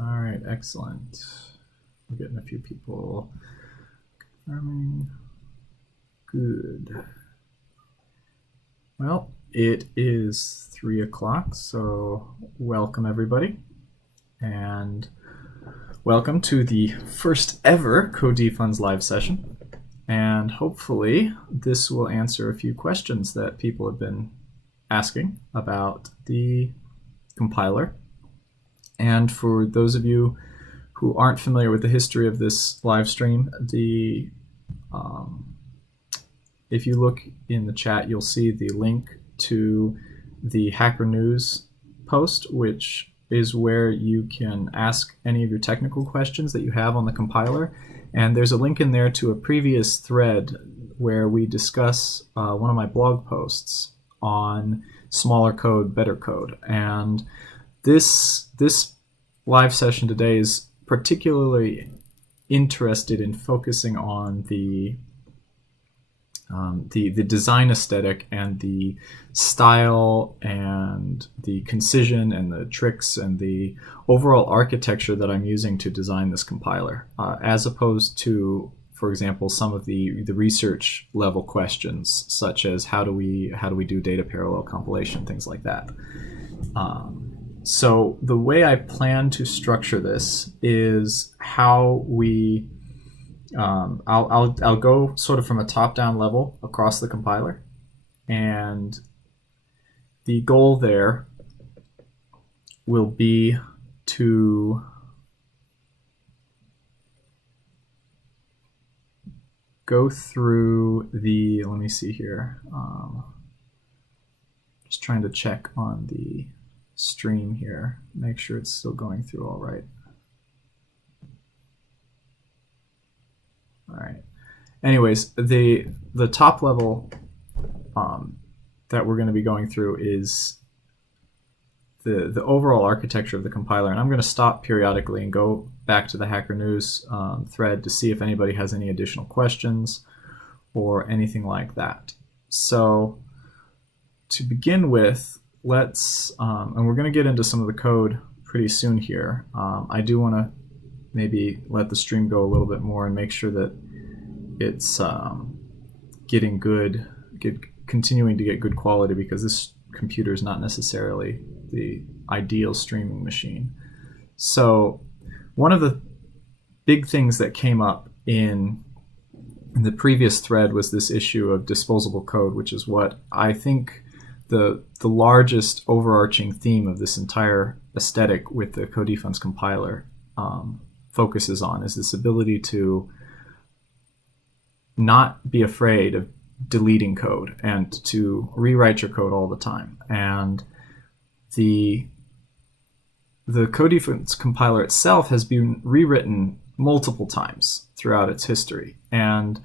All right, excellent. We're getting a few people confirming. Good. Well, it is 3 o'clock, so welcome everybody. And welcome to the first ever Co-dfns live session. And hopefully this will answer a few questions that people have been asking about the compiler. And for those of you who aren't familiar with the history of this live stream, if you look in the chat, you'll see the link to the Hacker News post, which is where you can ask any of your technical questions that you have on the compiler. And there's a link in there to a previous thread where we discuss one of my blog posts on smaller code, better code. And this live session today is particularly interested in focusing on the design aesthetic and the style and the concision and the tricks and the overall architecture that I'm using to design this compiler, as opposed to, for example, some of the research level questions, such as how do we do data parallel compilation, things like that. So the way I plan to structure this is how we I'll go sort of from a top-down level across the compiler, and the goal there will be to go through the, let me see here, just trying to check on the stream here, make sure it's still going through all right. All right. Anyways, the top level that we're going to be going through is the overall architecture of the compiler, and I'm going to stop periodically and go back to the Hacker News thread to see if anybody has any additional questions or anything like that. So to begin with, let's and we're going to get into some of the code pretty soon here. I do want to maybe let the stream go a little bit more and make sure that it's continuing to get good quality, because this computer is not necessarily the ideal streaming machine. So one of the big things that came up in the previous thread was this issue of disposable code, which is what I think the largest overarching theme of this entire aesthetic with the Co-dfns compiler focuses on, is this ability to not be afraid of deleting code and to rewrite your code all the time. And the Co-dfns compiler itself has been rewritten multiple times throughout its history. And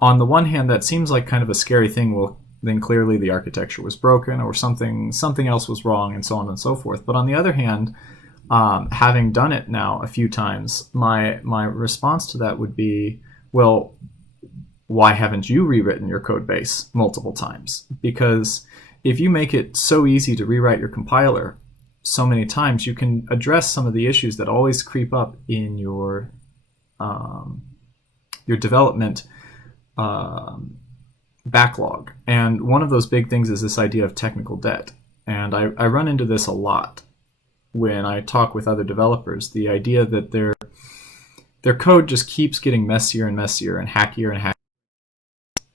on the one hand, that seems like kind of a scary thing. Well, then clearly the architecture was broken, or something else was wrong, and so on and so forth. But on the other hand, having done it now a few times, my response to that would be, well, why haven't you rewritten your code base multiple times? Because if you make it so easy to rewrite your compiler so many times, you can address some of the issues that always creep up in your development backlog. And one of those big things is this idea of technical debt. And I run into this a lot when I talk with other developers, the idea that their code just keeps getting messier and messier and hackier and hackier.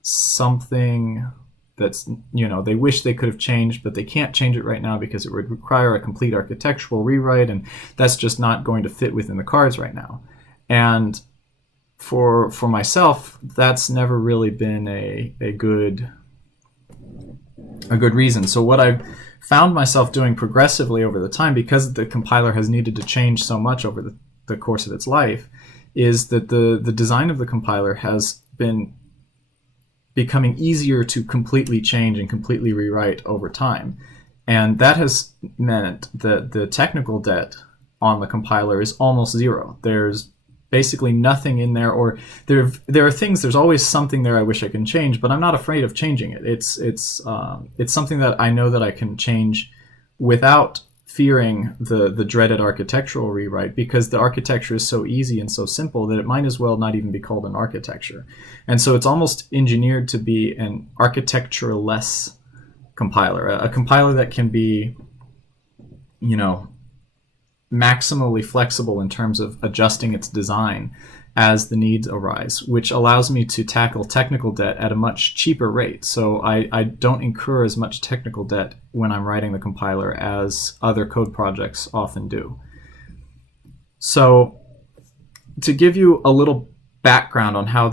Something that's, they wish they could have changed, but they can't change it right now because it would require a complete architectural rewrite, and that's just not going to fit within the cards right now. And for myself, that's never really been a good reason. So what I've found myself doing progressively over the time, because the compiler has needed to change so much over the course of its life, is that the design of the compiler has been becoming easier to completely change and completely rewrite over time. And that has meant that the technical debt on the compiler is almost zero. There's basically nothing in there, or there are things, there's always something there I wish I can change, but I'm not afraid of changing it. It's something that I know that I can change without fearing the dreaded architectural rewrite, because the architecture is so easy and so simple that it might as well not even be called an architecture. And so it's almost engineered to be an architecture-less compiler, a compiler that can be, you know, maximally flexible in terms of adjusting its design as the needs arise, which allows me to tackle technical debt at a much cheaper rate. So I don't incur as much technical debt when I'm writing the compiler as other code projects often do. So to give you a little background on how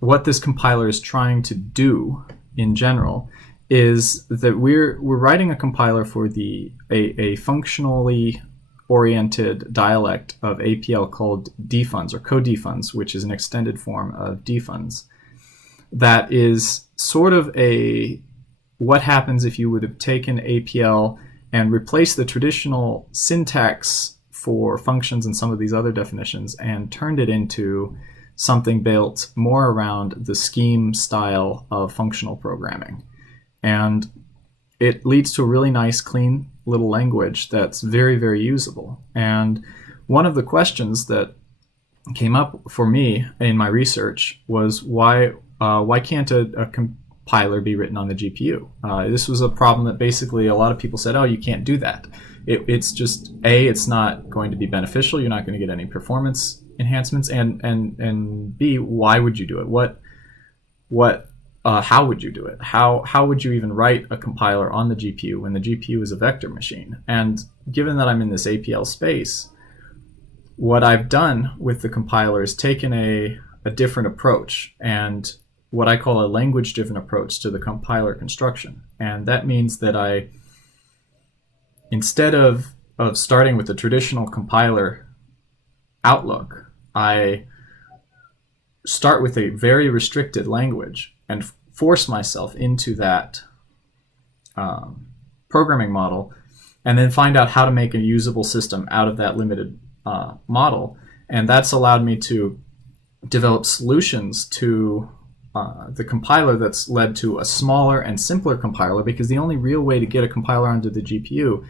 what this compiler is trying to do in general, is that we're writing a compiler for a functionally oriented dialect of APL called dfns, or Co-dfns, which is an extended form of dfns. That is sort of what happens if you would have taken APL and replaced the traditional syntax for functions and some of these other definitions and turned it into something built more around the scheme style of functional programming. And it leads to a really nice, clean little language that's very, very usable. And one of the questions that came up for me in my research was why can't a compiler be written on the GPU? This was a problem that basically a lot of people said, oh, you can't do that. It's just, A, it's not going to be beneficial. You're not going to get any performance enhancements. And B, why would you do it? How would you do it? How would you even write a compiler on the GPU when the GPU is a vector machine? And given that I'm in this APL space, what I've done with the compiler is taken a different approach, and what I call a language-driven approach to the compiler construction. And that means that instead of starting with the traditional compiler outlook, I start with a very restricted language and force myself into that programming model, and then find out how to make a usable system out of that limited model. And that's allowed me to develop solutions to the compiler that's led to a smaller and simpler compiler, because the only real way to get a compiler onto the GPU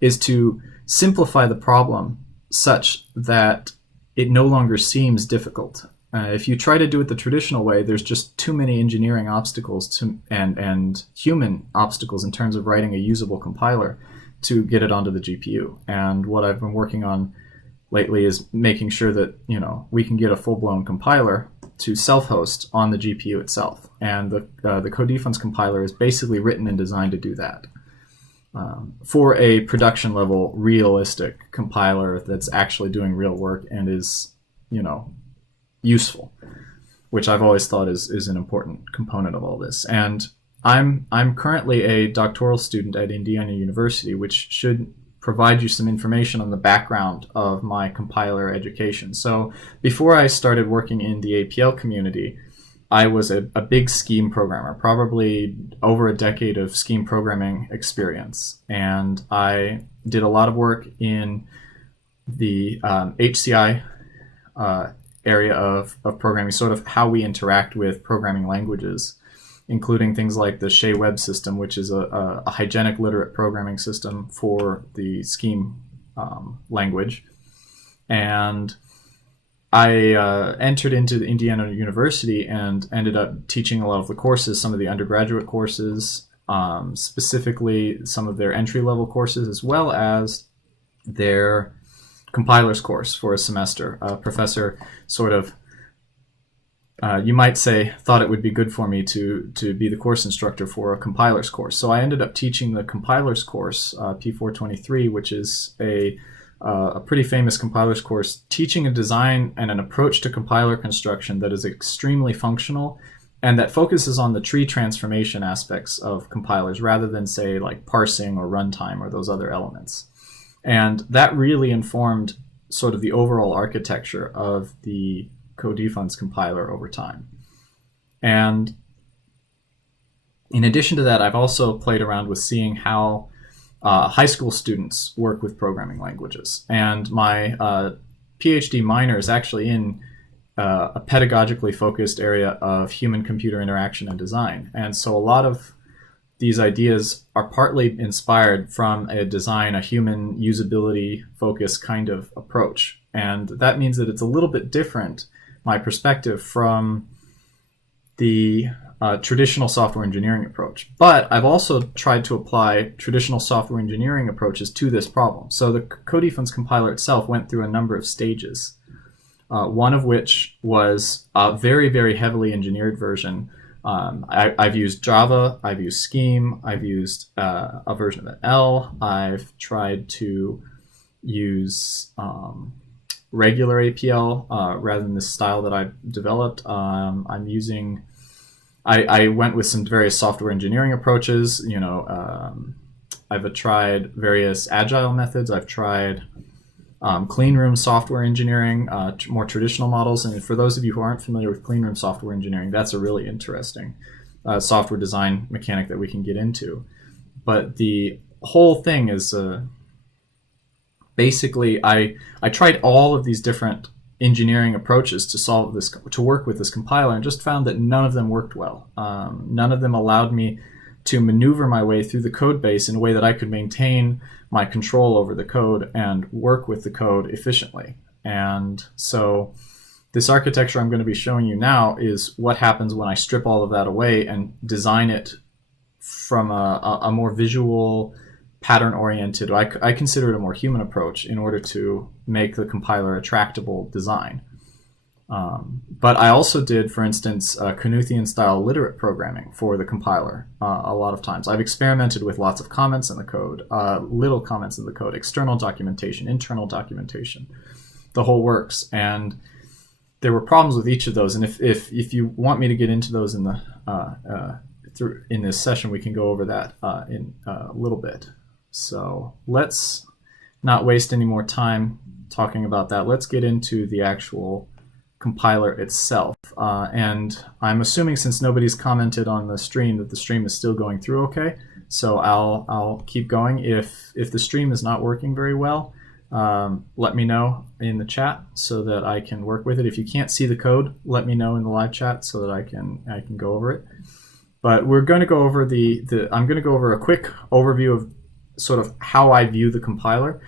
is to simplify the problem such that it no longer seems difficult. If you try to do it the traditional way, there's just too many engineering obstacles and human obstacles in terms of writing a usable compiler to get it onto the GPU. And what I've been working on lately is making sure that, you know, we can get a full-blown compiler to self-host on the GPU itself. And the Co-dfns compiler is basically written and designed to do that. For a production-level, realistic compiler that's actually doing real work and is, you know, useful, which I've always thought is an important component of all this. And I'm currently a doctoral student at Indiana University, which should provide you some information on the background of my compiler education. So before I started working in the APL community, I was a big scheme programmer, probably over a decade of scheme programming experience. And I did a lot of work in the HCI area of programming, sort of how we interact with programming languages, including things like the Shea Web system, which is a hygienic literate programming system for the scheme language. And I entered into the Indiana University and ended up teaching a lot of the courses, some of the undergraduate courses, specifically some of their entry-level courses, as well as their compilers course for a semester. A professor sort of, you might say, thought it would be good for me to be the course instructor for a compilers course. So I ended up teaching the compilers course, P423, which is a pretty famous compilers course, teaching a design and an approach to compiler construction that is extremely functional and that focuses on the tree transformation aspects of compilers rather than, say, like parsing or runtime or those other elements. And that really informed sort of the overall architecture of the Co-dfns compiler over time. And in addition to that, I've also played around with seeing how high school students work with programming languages. And my PhD minor is actually in a pedagogically focused area of human-computer interaction and design. And so a lot of these ideas are partly inspired from a design, a human usability focused kind of approach. And that means that it's a little bit different, my perspective, from the traditional software engineering approach. But I've also tried to apply traditional software engineering approaches to this problem. So the Co-dfns compiler itself went through a number of stages, one of which was a very, very heavily engineered version. I've used Java, I've used Scheme, I've used a version of L, I've tried to use regular APL rather than this style that I've developed. I went with some various software engineering approaches. I've tried various agile methods. I've tried clean room software engineering, more traditional models. And for those of you who aren't familiar with clean room software engineering, that's a really interesting software design mechanic that we can get into. But the whole thing is basically I tried all of these different engineering approaches to solve this, to work with this compiler, and just found that none of them worked well. None of them allowed me to maneuver my way through the code base in a way that I could maintain my control over the code and work with the code efficiently. And so this architecture I'm going to be showing you now is what happens when I strip all of that away and design it from a more visual, pattern-oriented, I consider it a more human approach in order to make the compiler a tractable design. But I also did, for instance, Knuthian-style literate programming for the compiler a lot of times. I've experimented with lots of comments in the code, little comments in the code, external documentation, internal documentation, the whole works. And there were problems with each of those. And if you want me to get into those in in this session, we can go over that in a little bit. So let's not waste any more time talking about that. Let's get into the actual compiler itself. And I'm assuming, since nobody's commented on the stream, that the stream is still going through okay. So I'll keep going. If the stream is not working very well, let me know in the chat so that I can work with it. If you can't see the code, let me know in the live chat so that I can go over it. But we're going to go over I'm going to go over a quick overview of sort of how I view the compiler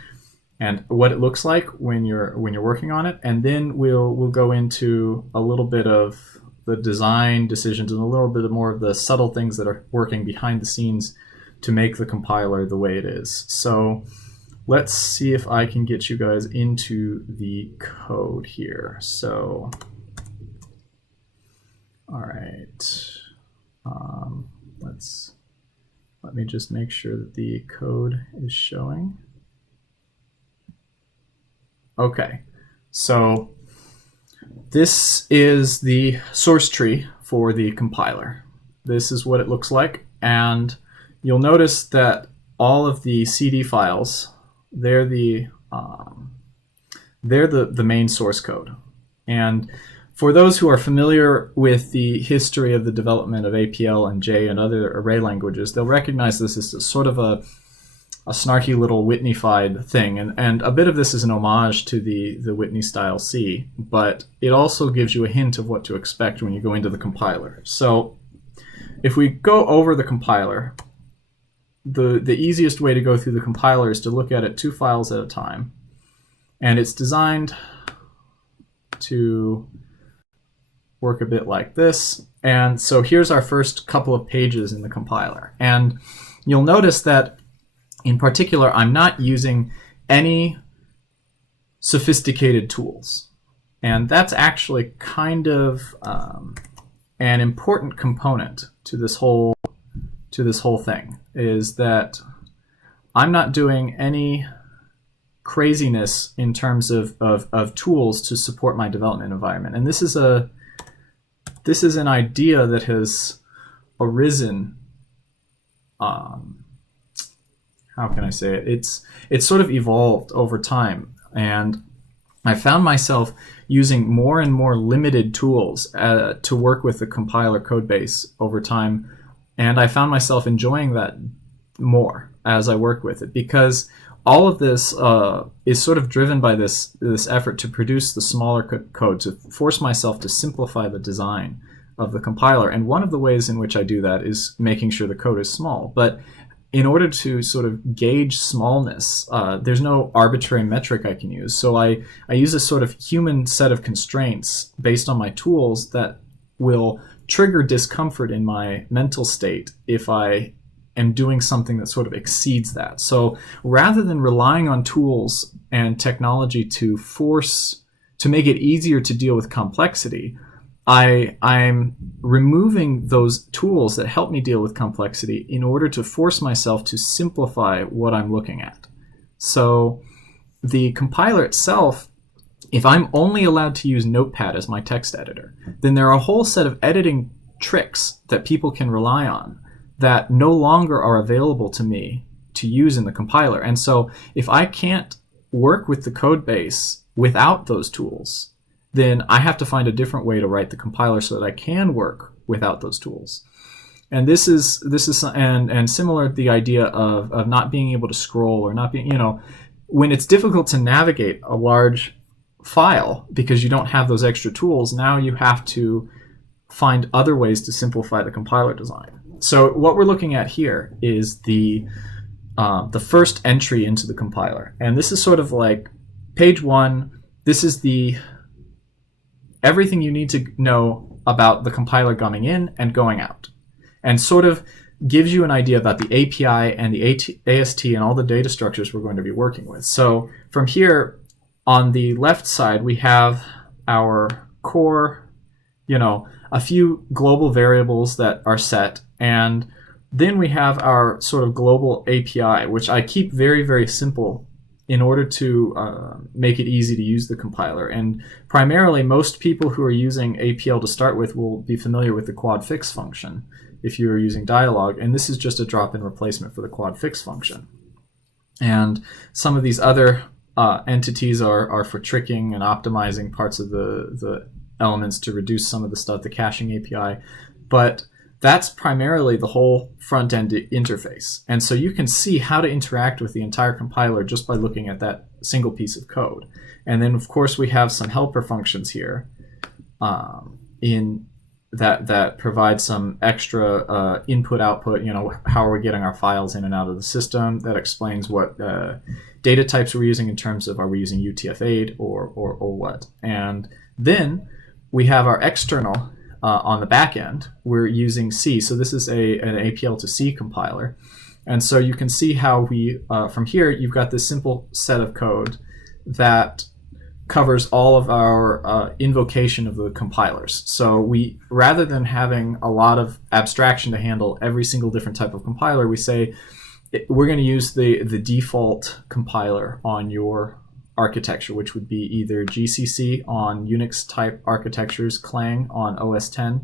and what it looks like when you're working on it, and then we'll go into a little bit of the design decisions and a little bit more of the subtle things that are working behind the scenes to make the compiler the way it is. So let's see if I can get you guys into the code here. So, all right, let me just make sure that the code is showing. Okay, so this is the source tree for the compiler. This is what it looks like, and you'll notice that all of the CD files, they're the main source code. And for those who are familiar with the history of the development of APL and J and other array languages, they'll recognize this as sort of a snarky little Whitney-fied thing. And a bit of this is an homage to the Whitney-style C, but it also gives you a hint of what to expect when you go into the compiler. So if we go over the compiler, the easiest way to go through the compiler is to look at it 2 files at a time. And it's designed to work a bit like this. And so here's our first couple of pages in the compiler. And you'll notice that in particular, I'm not using any sophisticated tools. And that's actually kind of an important component to this whole thing, is that I'm not doing any craziness in terms of tools to support my development environment. And this is an idea that has arisen, how can I say it? It's sort of evolved over time, and I found myself using more and more limited tools to work with the compiler code base over time, and I found myself enjoying that more as I worked with it, because all of this is sort of driven by this effort to produce the smaller code, to force myself to simplify the design of the compiler. And one of the ways in which I do that is making sure the code is small. But in order to sort of gauge smallness, there's no arbitrary metric I can use. So I use a sort of human set of constraints based on my tools that will trigger discomfort in my mental state if I am doing something that sort of exceeds that. So rather than relying on tools and technology to make it easier to deal with complexity, I'm removing those tools that help me deal with complexity in order to force myself to simplify what I'm looking at. So the compiler itself, if I'm only allowed to use Notepad as my text editor, then there are a whole set of editing tricks that people can rely on that no longer are available to me to use in the compiler. And so if I can't work with the code base without those tools, then I have to find a different way to write the compiler so that I can work without those tools. And this is and similar to the idea of not being able to scroll, or not being, when it's difficult to navigate a large file because you don't have those extra tools, now you have to find other ways to simplify the compiler design. So what we're looking at here is the first entry into the compiler. And this is sort of like page 1. This is everything you need to know about the compiler coming in and going out, and sort of gives you an idea about the API and the AST and all the data structures we're going to be working with. So from here, on the left side, we have our core, a few global variables that are set, and then we have our sort of global API, which I keep very, very simple in order to make it easy to use the compiler. And primarily, most people who are using APL to start with will be familiar with the quad fix function if you are using dialog, and this is just a drop-in replacement for the quad fix function. And some of these other entities are for tricking and optimizing parts of the elements to reduce some of the stuff, the caching API. But that's primarily the whole front-end interface. And so you can see how to interact with the entire compiler just by looking at that single piece of code. And then, of course, we have some helper functions here in that provide some extra input-output, how are we getting our files in and out of the system. That explains what data types we're using in terms of, are we using UTF-8 or what. And then we have our external. On the back end, we're using C. So this is an APL to C compiler. And so you can see how we, from here, you've got this simple set of code that covers all of our invocation of the compilers. So we, rather than having a lot of abstraction to handle every single different type of compiler, we say we're going to use the default compiler on your architecture, which would be either GCC on Unix type architectures, Clang on OS X,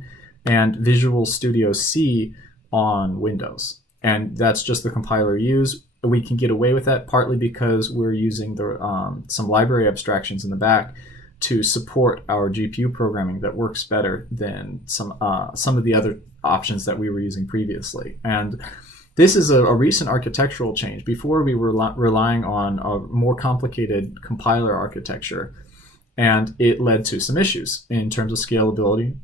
and Visual Studio C on Windows. And that's just the compiler we use. We can get away with that partly because we're using some library abstractions in the back to support our GPU programming that works better than some of the other options that we were using previously. And this is a recent architectural change. Before, we were relying on a more complicated compiler architecture, and it led to some issues in terms of scalability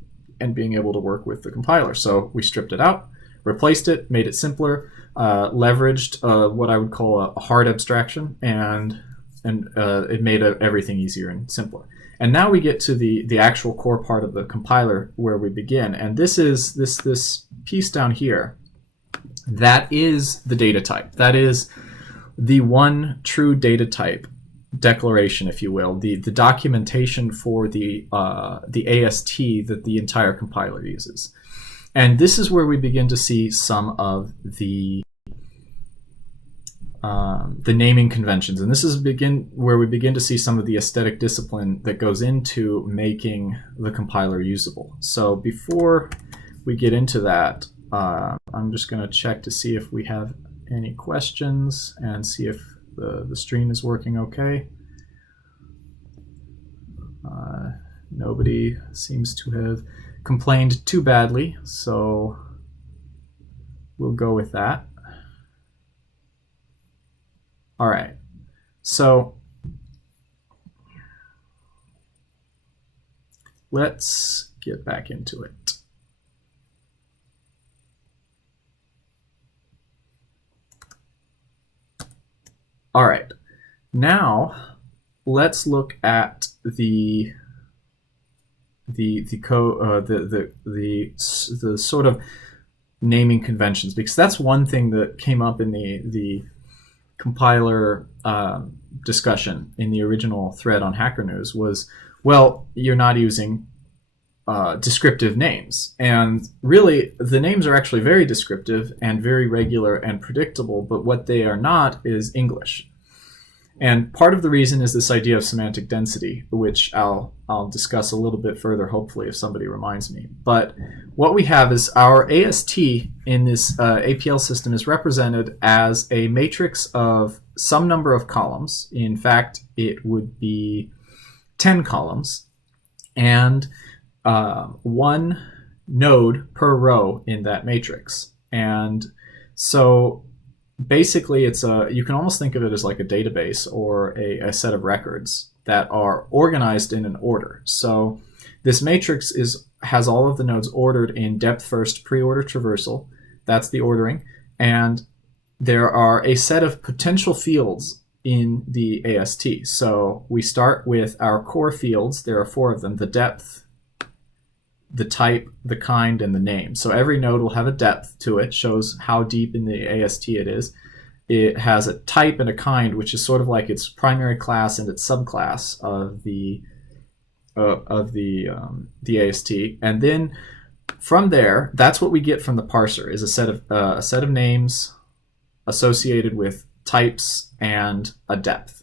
and being able to work with the compiler. So we stripped it out, replaced it, made it simpler, leveraged what I would call a hard abstraction, and it made everything easier and simpler. And now we get to the actual core part of the compiler where we begin. And this is this piece down here. That is the data type. That is the one true data type declaration, if you will, the documentation for the AST that the entire compiler uses. And this is where we begin to see some of the naming conventions. And this is where we begin to see some of the aesthetic discipline that goes into making the compiler usable. So before we get into that, I'm just going to check to see if we have any questions and see if the stream is working okay. Nobody seems to have complained too badly, so we'll go with that. All right, so let's get back into it. All right. Now let's look at the sort of naming conventions, because that's one thing that came up in the compiler discussion in the original thread on Hacker News was, well, you're not using descriptive names. And really, the names are actually very descriptive and very regular and predictable, but what they are not is English. And part of the reason is this idea of semantic density, which I'll discuss a little bit further, hopefully, if somebody reminds me. But what we have is our AST in this APL system is represented as a matrix of some number of columns. In fact, it would be 10 columns and one node per row in that matrix. And so basically, you can almost think of it as like a database or a set of records that are organized in an order. So this matrix has all of the nodes ordered in depth first pre-order traversal. That's the ordering. And there are a set of potential fields in the AST. So we start with our core fields. There are 4 of them: the depth, the type, the kind, and the name. So every node will have a depth to it, shows how deep in the AST it is. It has a type and a kind, which is sort of like its primary class and its subclass of the AST. And then from there, that's what we get from the parser, is a set of names associated with types and a depth.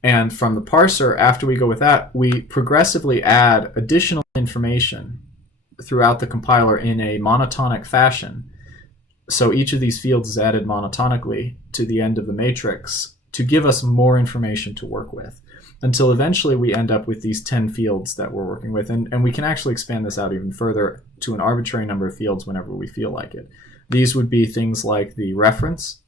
And from the parser, after we go with that, we progressively add additional information throughout the compiler in a monotonic fashion. So each of these fields is added monotonically to the end of the matrix to give us more information to work with, until eventually we end up with these 10 fields that we're working with. And we can actually expand this out even further to an arbitrary number of fields whenever we feel like it. These would be things like the reference,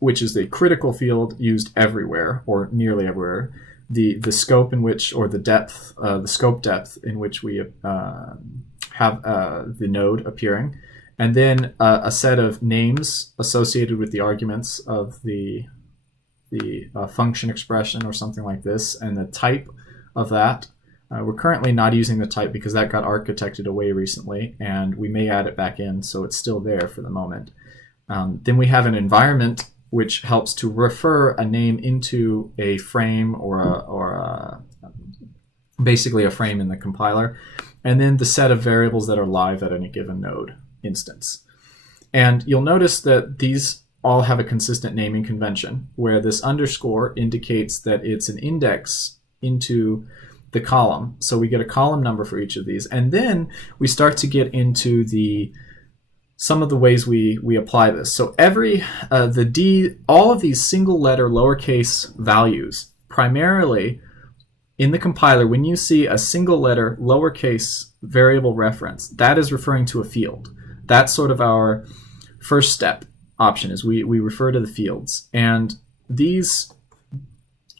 which is the critical field used everywhere or nearly everywhere, the scope in which, or the depth, the scope depth in which we have the node appearing, and then a set of names associated with the arguments of the function expression or something like this, and the type of that. We're currently not using the type because that got architected away recently, and we may add it back in, so it's still there for the moment. Then we have an environment, which helps to refer a name into a frame or basically a frame in the compiler, and then the set of variables that are live at any given node instance. And you'll notice that these all have a consistent naming convention, where this underscore indicates that it's an index into the column. So we get a column number for each of these, and then we start to get into some of the ways we apply this. So all of these single letter lowercase values, primarily in the compiler, when you see a single letter lowercase variable reference, that is referring to a field. That's sort of our first step option, is we refer to the fields. And these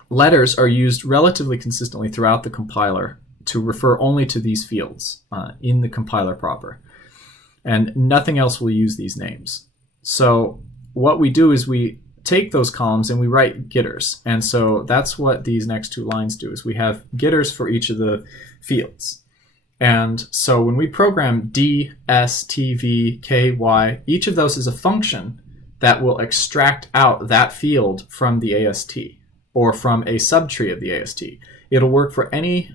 letters are used relatively consistently throughout the compiler to refer only to these fields in the compiler proper. And nothing else will use these names. So what we do is we take those columns and we write getters. And so that's what these next 2 lines do, is we have getters for each of the fields. And so when we program D, S, T, V, K, Y, each of those is a function that will extract out that field from the AST or from a subtree of the AST. It'll work for any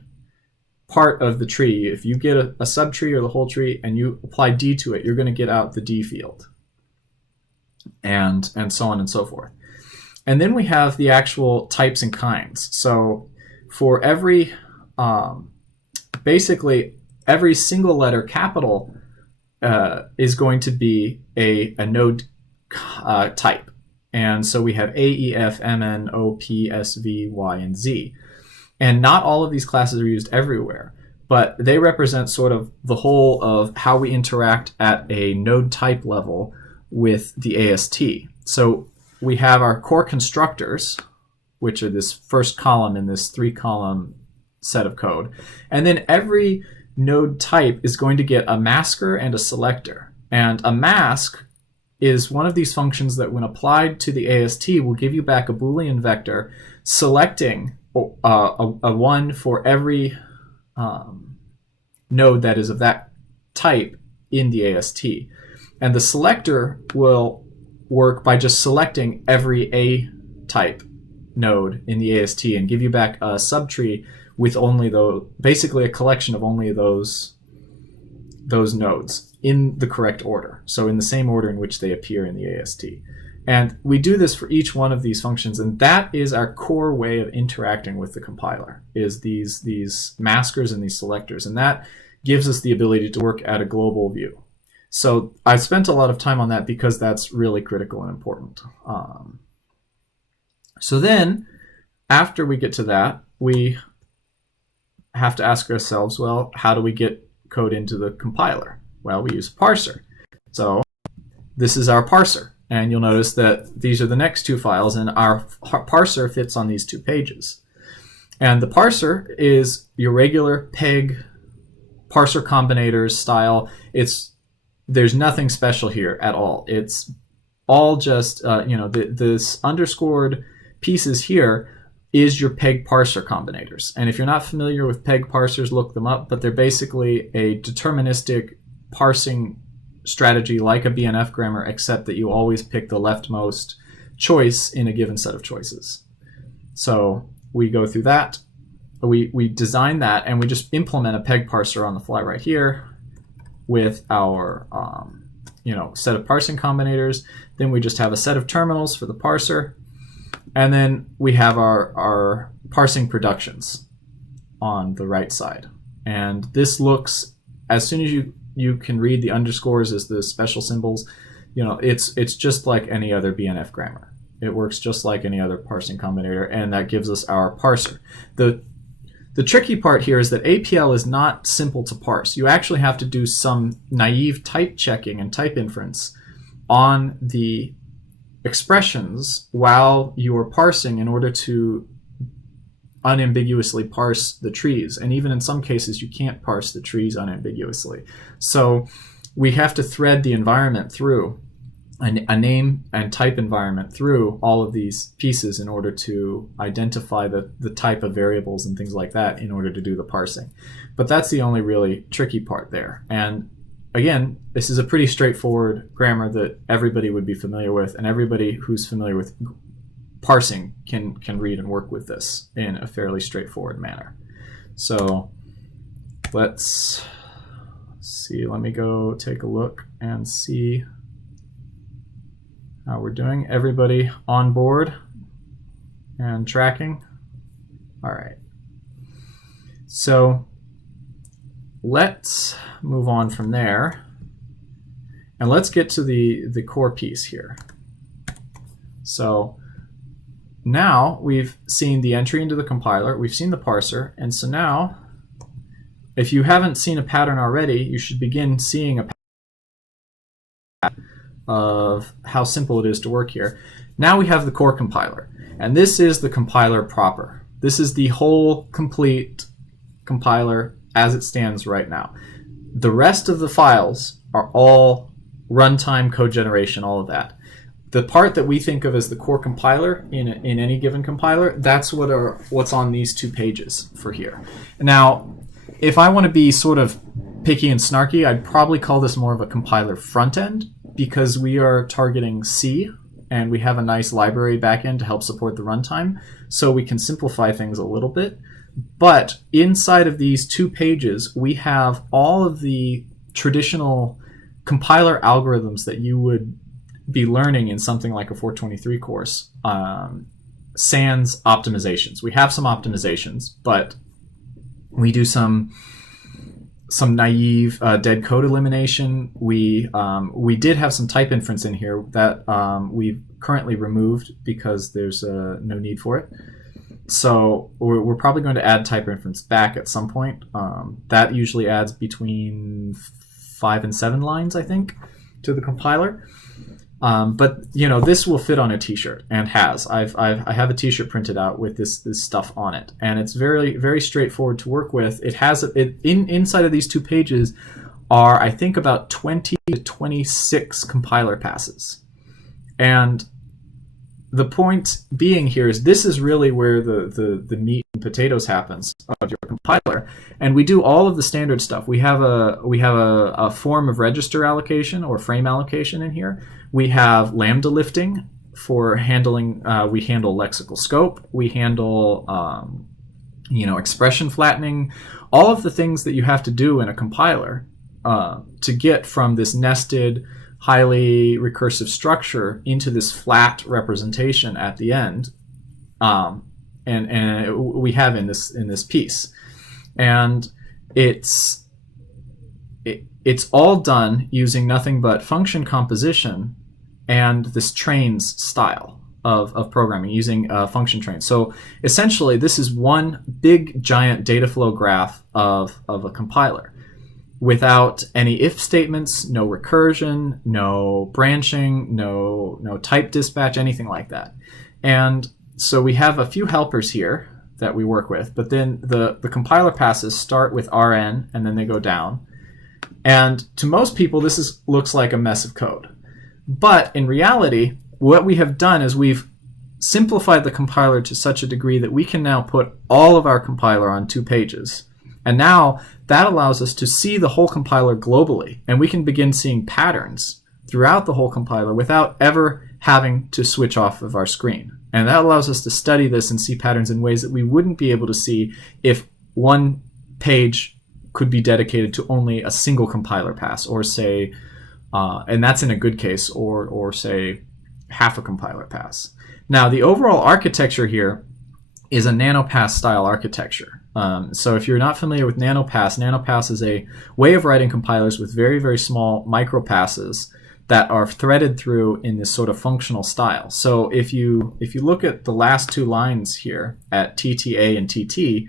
part of the tree. If you get a subtree or the whole tree and you apply D to it, you're going to get out the D field, and so on and so forth. And then we have the actual types and kinds. So for every basically every single letter capital is going to be a node type. And so we have A, E, F, M, N, O, P, S, V, Y, and Z. And not all of these classes are used everywhere, but they represent sort of the whole of how we interact at a node type level with the AST. So we have our core constructors, which are this first column in this 3-column set of code. And then every node type is going to get a masker and a selector. And a mask is one of these functions that when applied to the AST will give you back a Boolean vector selecting a 1 for every node that is of that type in the AST. And the selector will work by just selecting every A type node in the AST and give you back a subtree with only basically a collection of only those nodes in the correct order. So in the same order in which they appear in the AST. And we do this for each one of these functions, and that is our core way of interacting with the compiler, is these maskers and these selectors. And that gives us the ability to work at a global view. So I spent a lot of time on that because that's really critical and important. So then, after we get to that, we have to ask ourselves, well, how do we get code into the compiler? Well, we use a parser. So this is our parser. And you'll notice that these are the next two files, and our parser fits on these two pages. And the parser is your regular PEG parser combinators style. There's nothing special here at all. It's all just, this underscored pieces here is your PEG parser combinators. And if you're not familiar with PEG parsers, look them up, but they're basically a deterministic parsing strategy like a BNF grammar, except that you always pick the leftmost choice in a given set of choices. So we go through that, we design that, and we just implement a PEG parser on the fly right here with our set of parsing combinators. Then we just have a set of terminals for the parser, and then we have our parsing productions on the right side. And this looks, as soon as you can read the underscores as the special symbols, it's just like any other BNF grammar. It works just like any other parsing combinator, and that gives us our parser. The tricky part here is that APL is not simple to parse. You actually have to do some naive type checking and type inference on the expressions while you are parsing in order to unambiguously parse the trees. And even in some cases, you can't parse the trees unambiguously. So we have to thread the environment through, a name and type environment through all of these pieces in order to identify the type of variables and things like that in order to do the parsing. But that's the only really tricky part there. And again, this is a pretty straightforward grammar that everybody would be familiar with, and everybody who's familiar with parsing can read and work with this in a fairly straightforward manner. So let's see, let me go take a look and see how we're doing. Everybody on board and tracking? All right. So let's move on from there, and let's get to the core piece here. So now we've seen the entry into the compiler, we've seen the parser, and so now, if you haven't seen a pattern already, you should begin seeing a pattern of how simple it is to work here. Now we have the core compiler, and this is the compiler proper. This is the whole complete compiler as it stands right now. The rest of the files are all runtime code generation, all of that. The part that we think of as the core compiler in any given compiler, that's what's on these two pages for here. Now, if I want to be sort of picky and snarky, I'd probably call this more of a compiler front end, because we are targeting C and we have a nice library backend to help support the runtime, so we can simplify things a little bit. But inside of these two pages, we have all of the traditional compiler algorithms that you would be learning in something like a 423 course, sans optimizations. We have some optimizations, but we do some naive dead code elimination. We did have some type inference in here that we've currently removed because there's no need for it. So we're probably going to add type inference back at some point. That usually adds between 5 and 7 lines, I think, to the compiler. But this will fit on a t-shirt, and has. I have a t-shirt printed out with this stuff on it, and it's very, very straightforward to work with. It has inside of these two pages are, I think, about 20 to 26 compiler passes. And the point being here is this is really where the meat and potatoes happens of your compiler, and we do all of the standard stuff. We have a form of register allocation or frame allocation in here. We have lambda lifting for handling. We handle lexical scope. We handle expression flattening. All of the things that you have to do in a compiler to get from this nested, highly recursive structure into this flat representation at the end, and we have in this piece, and it's all done using nothing but function composition and this trains style of programming using function trains. So essentially, this is one big giant data flow graph of a compiler, without any if statements, no recursion, no branching, no type dispatch, anything like that. And so we have a few helpers here that we work with, but then the compiler passes start with rn and then they go down. And to most people, this looks like a mess of code. But in reality, what we have done is we've simplified the compiler to such a degree that we can now put all of our compiler on 2 pages. And now that allows us to see the whole compiler globally, and we can begin seeing patterns throughout the whole compiler without ever having to switch off of our screen. And that allows us to study this and see patterns in ways that we wouldn't be able to see if one page could be dedicated to only a single compiler pass, or say, and that's in a good case, or say half a compiler pass. Now, the overall architecture here is a NanoPass style architecture. So if you're not familiar with NanoPass is a way of writing compilers with very, very small micro passes that are threaded through in this sort of functional style. So if you look at the last 2 lines here at TTA and TT,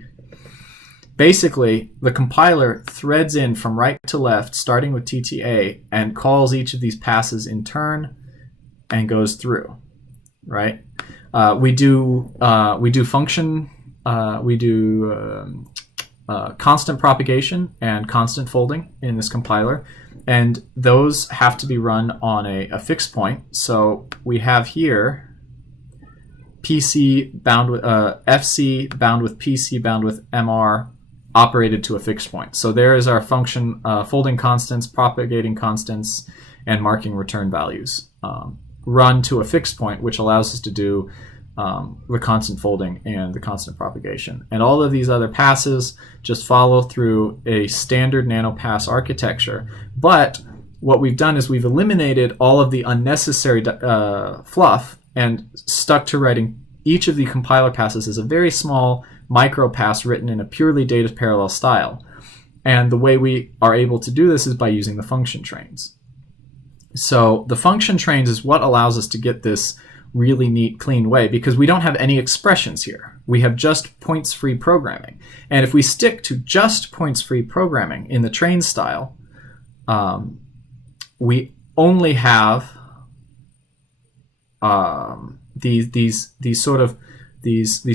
basically the compiler threads in from right to left, starting with TTA, and calls each of these passes in turn and goes through, right? We do constant propagation and constant folding in this compiler, and those have to be run on a fixed point. So we have here PC bound with FC bound with PC bound with MR operated to a fixed point. So there is our function folding constants, propagating constants, and marking return values run to a fixed point, which allows us to do the constant folding and the constant propagation. And all of these other passes just follow through a standard NanoPass architecture. But what we've done is we've eliminated all of the unnecessary fluff and stuck to writing each of the compiler passes as a very small micro pass written in a purely data parallel style. And the way we are able to do this is by using the function trains. So the function trains is what allows us to get this really neat, clean way, because we don't have any expressions here. We have just points-free programming. And if we stick to just points-free programming in the train style, we only have these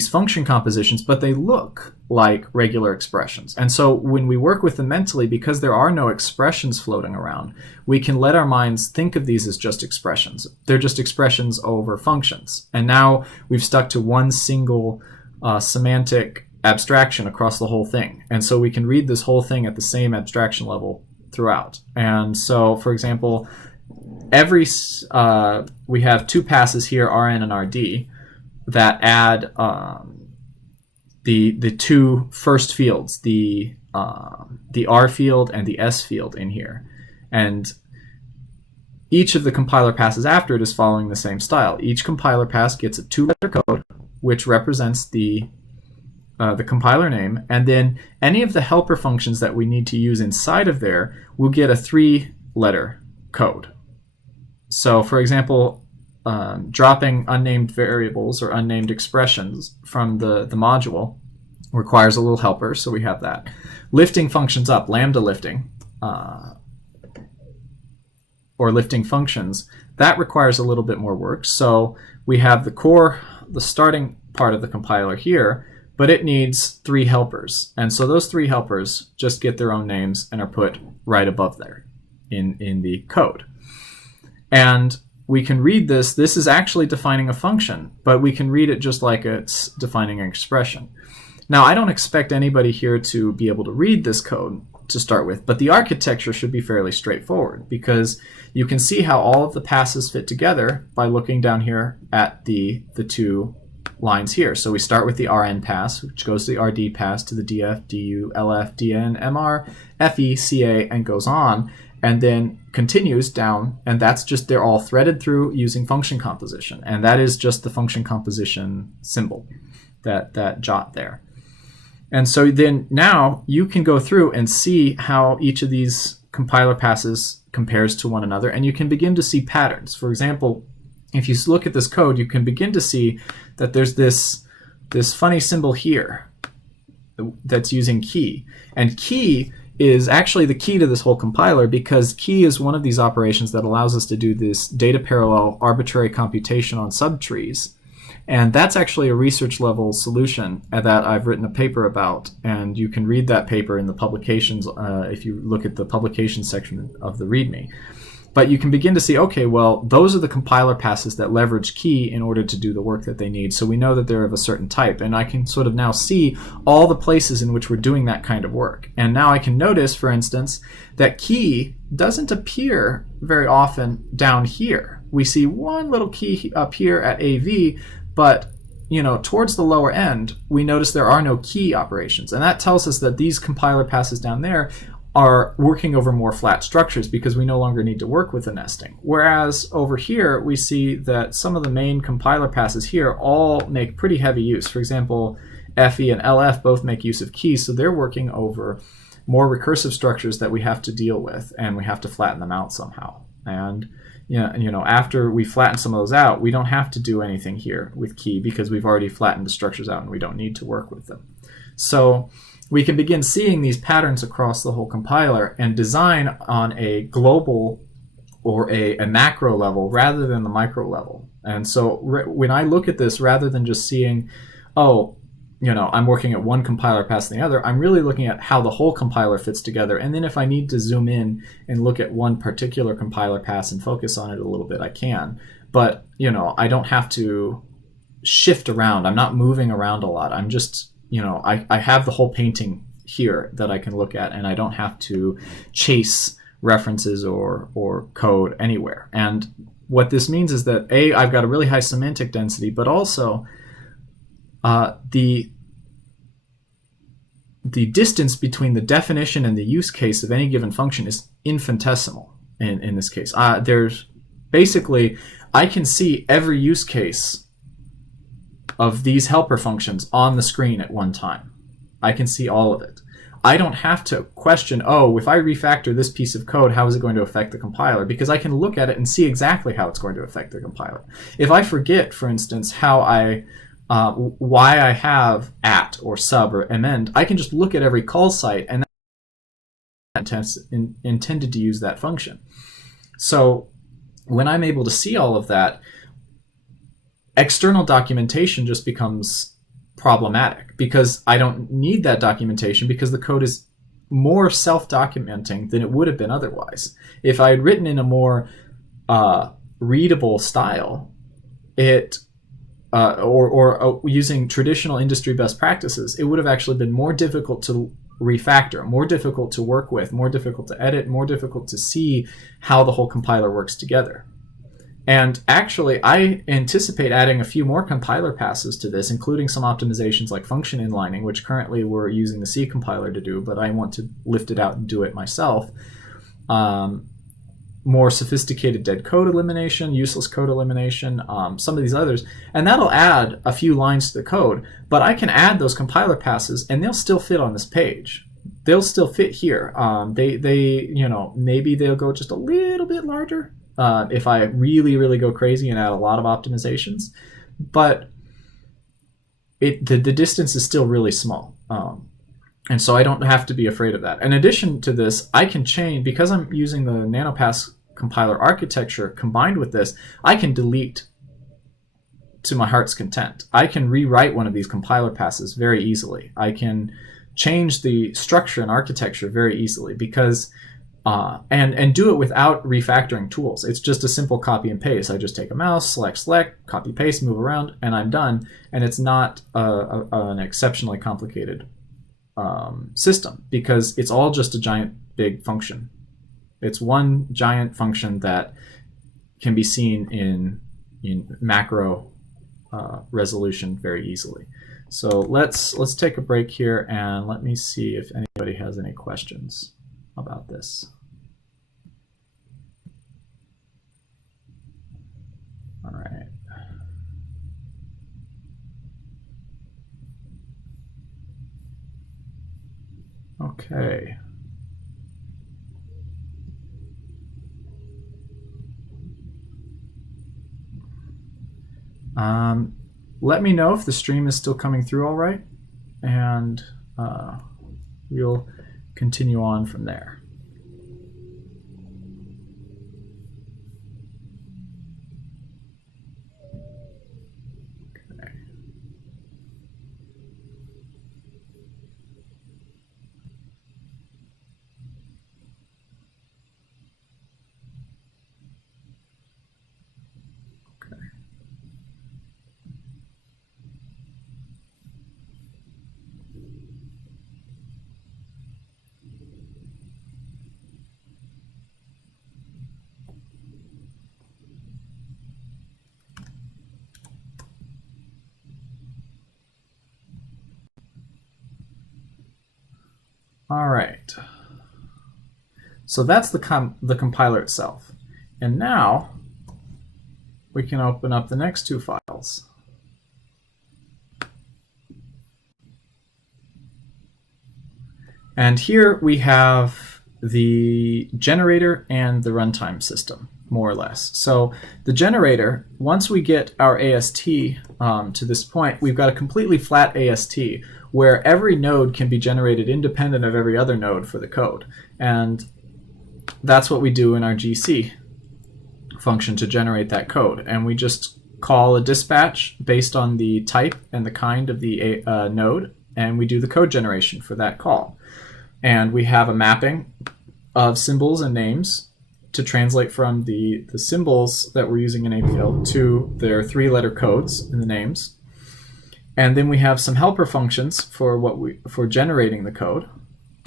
function compositions, but they look like regular expressions. And so when we work with them mentally, because there are no expressions floating around, we can let our minds think of these as just expressions. They're just expressions over functions. And now we've stuck to one single semantic abstraction across the whole thing. And so we can read this whole thing at the same abstraction level throughout. And so, for example, we have 2 passes here, Rn and Rd, that add the 2 first fields, the R field and the S field in here. And each of the compiler passes after it is following the same style. Each compiler pass gets a 2-letter code, which represents the compiler name, and then any of the helper functions that we need to use inside of there will get a 3-letter code. So, for example, dropping unnamed variables or unnamed expressions from the module requires a little helper, so we have that. Lifting functions up, lambda lifting, or lifting functions, that requires a little bit more work. So we have the core, the starting part of the compiler here, but it needs 3 helpers. And so those 3 helpers just get their own names and are put right above there in the code. And we can read this. This is actually defining a function, but we can read it just like it's defining an expression. Now, I don't expect anybody here to be able to read this code to start with, but the architecture should be fairly straightforward, because you can see how all of the passes fit together by looking down here at the 2 lines here. So we start with the RN pass, which goes to the RD pass, to the DF, DU, LF, DN, MR, FE, CA, and goes on, and then continues down, and that's just, they're all threaded through using function composition, and that is just the function composition symbol, that jot there. And so then now you can go through and see how each of these compiler passes compares to one another, and you can begin to see patterns. For example, if you look at this code, you can begin to see that there's this funny symbol here that's using key. And key is actually the key to this whole compiler, because key is one of these operations that allows us to do this data parallel arbitrary computation on subtrees. And that's actually a research level solution that I've written a paper about, and you can read that paper in the publications if you look at the publications section of the README. But you can begin to see, okay, well, those are the compiler passes that leverage key in order to do the work that they need. So we know that they're of a certain type, and I can sort of now see all the places in which we're doing that kind of work. And now I can notice, for instance, that key doesn't appear very often down here. We see one little key up here at AV, but towards the lower end, we notice there are no key operations. And that tells us that these compiler passes down there are working over more flat structures, because we no longer need to work with the nesting. Whereas over here, we see that some of the main compiler passes here all make pretty heavy use. For example, FE and LF both make use of keys, so they're working over more recursive structures that we have to deal with, and we have to flatten them out somehow. And after we flatten some of those out, we don't have to do anything here with key, because we've already flattened the structures out and we don't need to work with them. So we can begin seeing these patterns across the whole compiler and design on a global or a macro level rather than the micro level. And so when I look at this, rather than just seeing, I'm working at one compiler pass than the other, I'm really looking at how the whole compiler fits together. And then if I need to zoom in and look at one particular compiler pass and focus on it a little bit, I can. But, I don't have to shift around. I'm not moving around a lot. I'm just, I have the whole painting here that I can look at, and I don't have to chase references or code anywhere. And what this means is that, A, I've got a really high semantic density, but also the distance between the definition and the use case of any given function is infinitesimal in this case. There's basically, I can see every use case of these helper functions on the screen at one time. I can see all of it. I don't have to question, if I refactor this piece of code, how is it going to affect the compiler? Because I can look at it and see exactly how it's going to affect the compiler. If I forget, for instance, why I have at or sub or amend, I can just look at every call site, and that's intended to use that function. So when I'm able to see all of that, external documentation just becomes problematic, because I don't need that documentation, because the code is more self-documenting than it would have been otherwise. If I had written in a more readable style, or using traditional industry best practices, it would have actually been more difficult to refactor, more difficult to work with, more difficult to edit, more difficult to see how the whole compiler works together. And actually, I anticipate adding a few more compiler passes to this, including some optimizations like function inlining, which currently we're using the C compiler to do, but I want to lift it out and do it myself. More sophisticated dead code elimination, useless code elimination, some of these others, and that'll add a few lines to the code. But I can add those compiler passes, and they'll still fit on this page. They'll still fit here. Maybe they'll go just a little bit larger if I really, really go crazy and add a lot of optimizations. But the distance is still really small. And so I don't have to be afraid of that. In addition to this, I can change, because I'm using the NanoPass compiler architecture combined with this, I can delete to my heart's content. I can rewrite one of these compiler passes very easily. I can change the structure and architecture very easily because and do it without refactoring tools. It's just a simple copy and paste. I just take a mouse, select, copy, paste, move around, and I'm done. And it's not an exceptionally complicated system because it's all just a giant big function. It's one giant function that can be seen in macro resolution very easily. So let's take a break here and let me see if anybody has any questions about this. All right. Okay. Let me know if the stream is still coming through all right, and we'll continue on from there. Okay. Okay. All right. So that's the compiler itself. And now we can open up the next two files. And here we have the generator and the runtime system, more or less. So the generator, once we get our AST to this point, we've got a completely flat AST where every node can be generated independent of every other node for the code. And that's what we do in our GC function to generate that code. And we just call a dispatch based on the type and the kind of the node, and we do the code generation for that call. And we have a mapping of symbols and names to translate from the symbols that we're using in APL to their three-letter codes in the names. And then we have some helper functions for generating the code,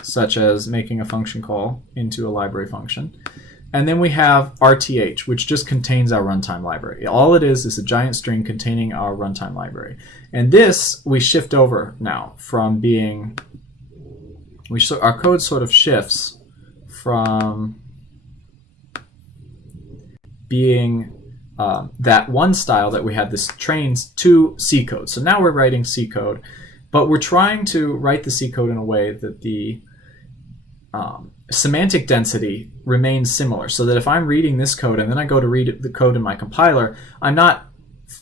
such as making a function call into a library function. And then we have RTH, which just contains our runtime library. All it is a giant string containing our runtime library. And this we shift over now from being, our code sort of shifts from being that one style that we had, this trains, to C code. So now we're writing C code, but we're trying to write the C code in a way that the semantic density remains similar, so that if I'm reading this code and then I go to read the code in my compiler, I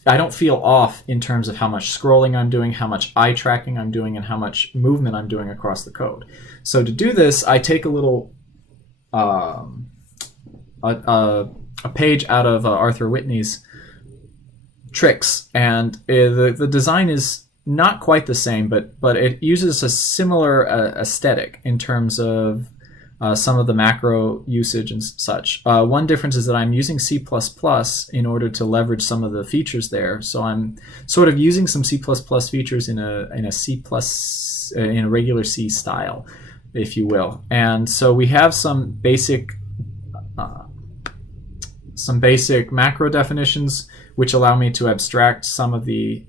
don't feel off in terms of how much scrolling I'm doing, how much eye tracking I'm doing, and how much movement I'm doing across the code. So to do this, I take a little a page out of Arthur Whitney's tricks, and the design is not quite the same, but it uses a similar aesthetic in terms of some of the macro usage and such. One difference is that I'm using C++ in order to leverage some of the features there. So I'm sort of using some C++ features in a regular C style, if you will. And so we have some basic macro definitions which allow me to abstract some of the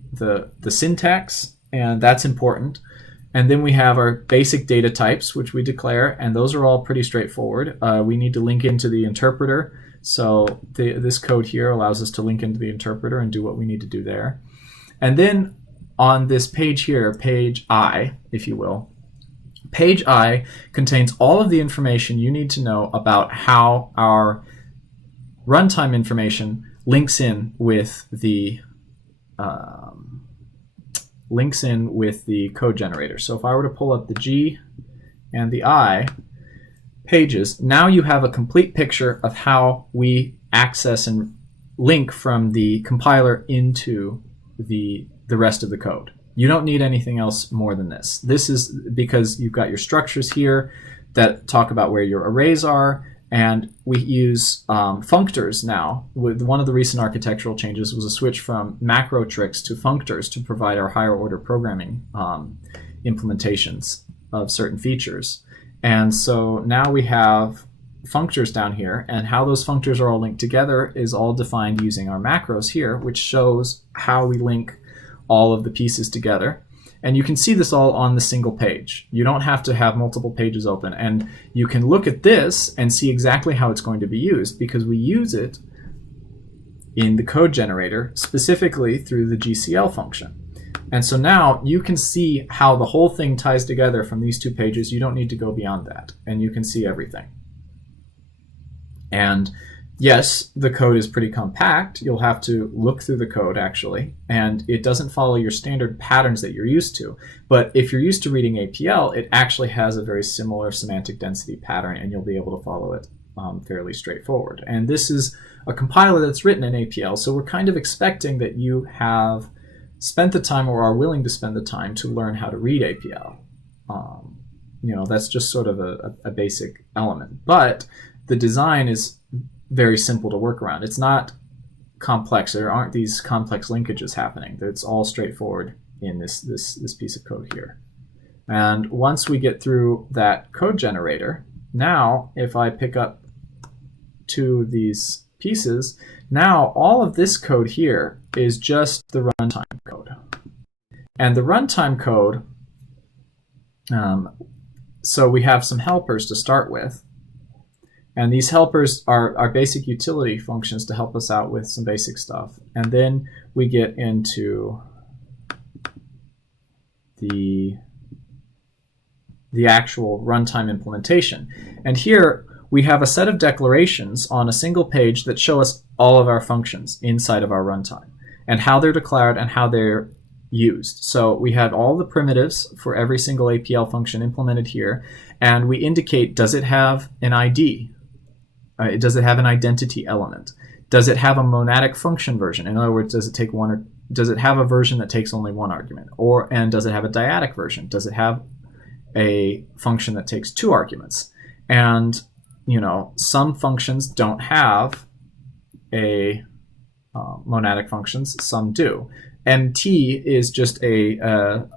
syntax, and that's important. And then we have our basic data types, which we declare, and those are all pretty straightforward. We need to link into the interpreter. So this code here allows us to link into the interpreter and do what we need to do there. And then on this page here, page I, if you will, page I contains all of the information you need to know about how our runtime information links in with the code generator. So if I were to pull up the G and the I pages, now you have a complete picture of how we access and link from the compiler into the rest of the code. You don't need anything else more than this. This is because you've got your structures here that talk about where your arrays are, and we use functors now. With one of the recent architectural changes was a switch from macro tricks to functors to provide our higher order programming implementations of certain features. And so now we have functors down here, and how those functors are all linked together is all defined using our macros here, which shows how we link all of the pieces together. And you can see this all on the single page. You don't have to have multiple pages open, and you can look at this and see exactly how it's going to be used, because we use it in the code generator specifically through the GCL function. And so now you can see how the whole thing ties together from these two pages. You don't need to go beyond that, and you can see everything. And yes, the code is pretty compact. You'll have to look through the code, actually, and it doesn't follow your standard patterns that you're used to. But if you're used to reading APL, it actually has a very similar semantic density pattern, and you'll be able to follow it fairly straightforward. And this is a compiler that's written in APL, so we're kind of expecting that you have spent the time or are willing to spend the time to learn how to read APL. You know, that's just sort of a basic element. But the design is very simple to work around. It's not complex. There aren't these complex linkages happening. It's all straightforward in this piece of code here. And once we get through that code generator, now if I pick up two of these pieces, now all of this code here is just the runtime code. And the runtime code, so we have some helpers to start with. And these helpers are basic utility functions to help us out with some basic stuff. And then we get into the actual runtime implementation. And here we have a set of declarations on a single page that show us all of our functions inside of our runtime and how they're declared and how they're used. So we have all the primitives for every single APL function implemented here, and we indicate, does it have an ID? Does it have an identity element? Does it have a monadic function version? In other words, does it take one, or does it have a version that takes only one argument? And does it have a dyadic version? Does it have a function that takes two arguments? And you know, some functions don't have a monadic functions, some do. MT is just a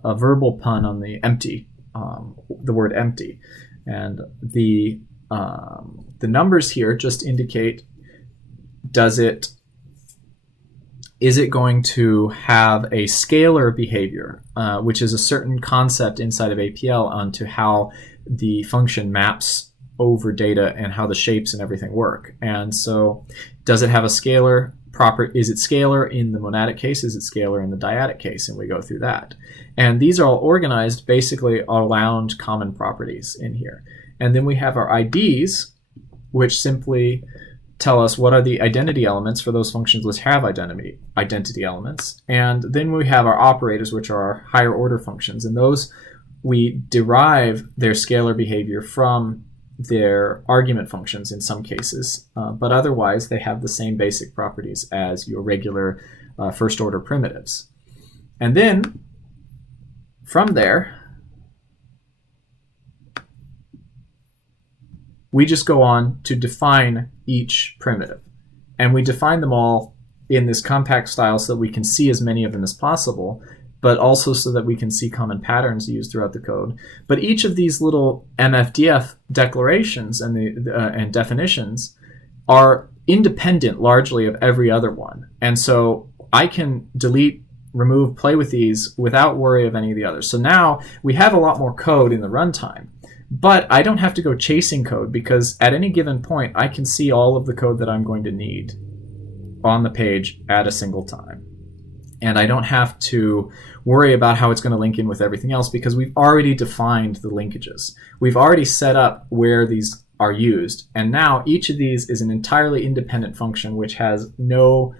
verbal pun on the empty, the word empty, and the numbers here just indicate, is it going to have a scalar behavior, which is a certain concept inside of APL onto how the function maps over data and how the shapes and everything work. And so does it have a scalar proper? Is it scalar in the monadic case? Is it scalar in the dyadic case? And we go through that. And these are all organized basically around common properties in here. And then we have our IDs, which simply tell us what are the identity elements for those functions which have identity elements. And then we have our operators, which are our higher order functions. And those, we derive their scalar behavior from their argument functions in some cases. But otherwise, they have the same basic properties as your regular first order primitives. And then from there, we just go on to define each primitive. And we define them all in this compact style so that we can see as many of them as possible, but also so that we can see common patterns used throughout the code. But each of these little MFDF declarations and definitions are independent largely of every other one. And so I can delete, remove, play with these without worry of any of the others. So now we have a lot more code in the runtime. But I don't have to go chasing code, because at any given point, I can see all of the code that I'm going to need on the page at a single time. And I don't have to worry about how it's going to link in with everything else, because we've already defined the linkages. We've already set up where these are used. And now each of these is an entirely independent function which has no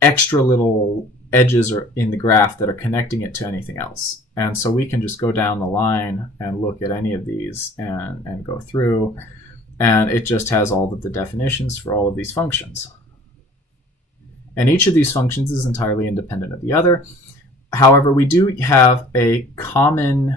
extra little edges or in the graph that are connecting it to anything else. And so we can just go down the line and look at any of these and go through, and it just has all of the definitions for all of these functions. And each of these functions is entirely independent of the other. However, we do have a common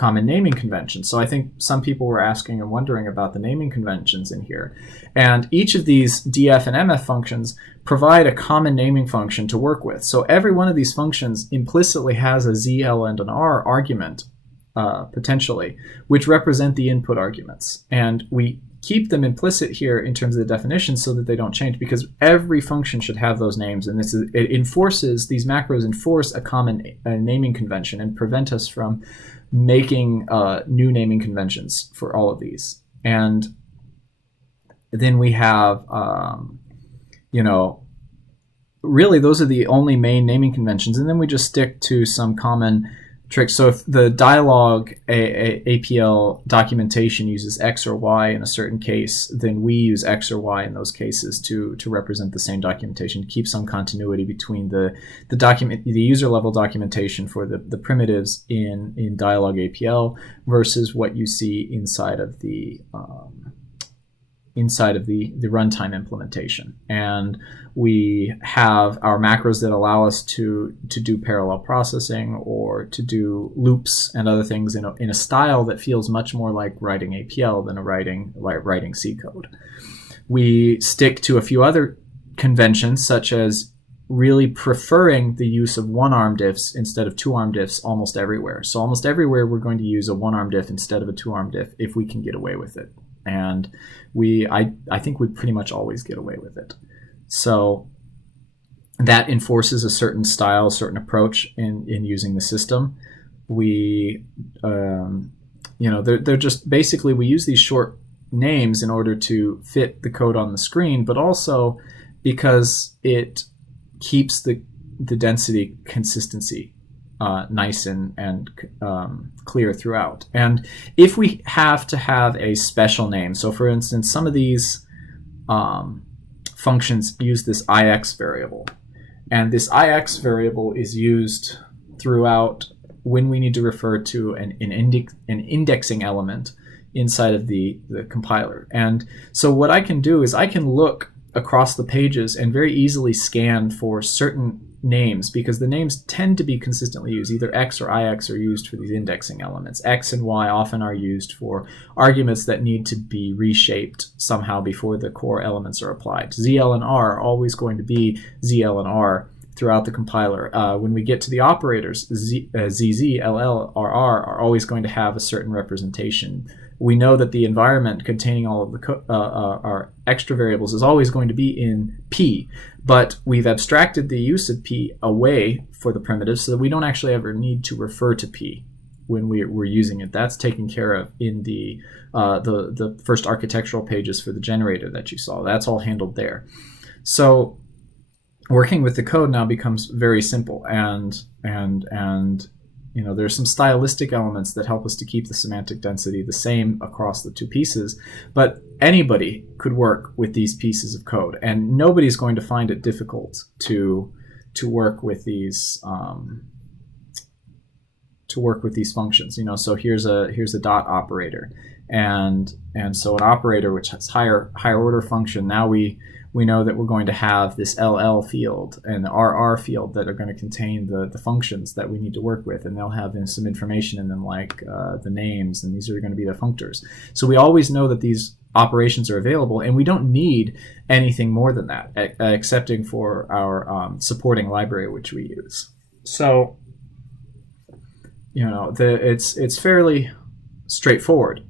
naming convention. So I think some people were asking and wondering about the naming conventions in here. And each of these df and mf functions provide a common naming function to work with. So every one of these functions implicitly has a z, l, and an r argument, potentially, which represent the input arguments. And we keep them implicit here in terms of the definition so that they don't change, because every function should have those names, and these macros enforce a common naming convention and prevent us from making new naming conventions for all of these. And then we have, really those are the only main naming conventions, and then we just stick to some common tricks. So if the dialog APL documentation uses X or Y in a certain case, then we use X or Y in those cases to represent the same documentation, to keep some continuity between the user level documentation for the primitives in dialog APL versus what you see inside of the runtime implementation. And we have our macros that allow us to do parallel processing or to do loops and other things in a style that feels much more like writing APL than writing C code. We stick to a few other conventions, such as really preferring the use of one-arm diffs instead of two-arm diffs almost everywhere. So almost everywhere we're going to use a one-arm diff instead of a two-arm diff if we can get away with it. And I think we pretty much always get away with it. So that enforces a certain style, certain approach in using the system. They're just basically, we use these short names in order to fit the code on the screen, but also because it keeps the density consistency nice and clear throughout. And if we have to have a special name, so for instance, some of these functions use this ix variable, and this ix variable is used throughout when we need to refer to an indexing element inside of the compiler. And so what I can do is I can look across the pages and very easily scan for certain names, because the names tend to be consistently used. Either X or IX are used for these indexing elements. X and Y often are used for arguments that need to be reshaped somehow before the core elements are applied. ZL and R are always going to be ZL and R throughout the compiler. When we get to the operators, ZZ, LL, RR are always going to have a certain representation. We know that the environment containing all of the our extra variables is always going to be in P, but we've abstracted the use of P away for the primitives so that we don't actually ever need to refer to P when we're using it. That's taken care of in the first architectural pages for the generator that you saw. That's all handled there. So working with the code now becomes very simple, and there's some stylistic elements that help us to keep the semantic density the same across the two pieces, but anybody could work with these pieces of code, and nobody's going to find it difficult to work with these functions. So here's a dot operator, and so an operator which has higher order function. Now we know that we're going to have this LL field and the RR field that are going to contain the functions that we need to work with, and they'll have some information in them like the names, and these are going to be the functors. So we always know that these operations are available, and we don't need anything more than that, excepting for our supporting library which we use. So it's fairly straightforward.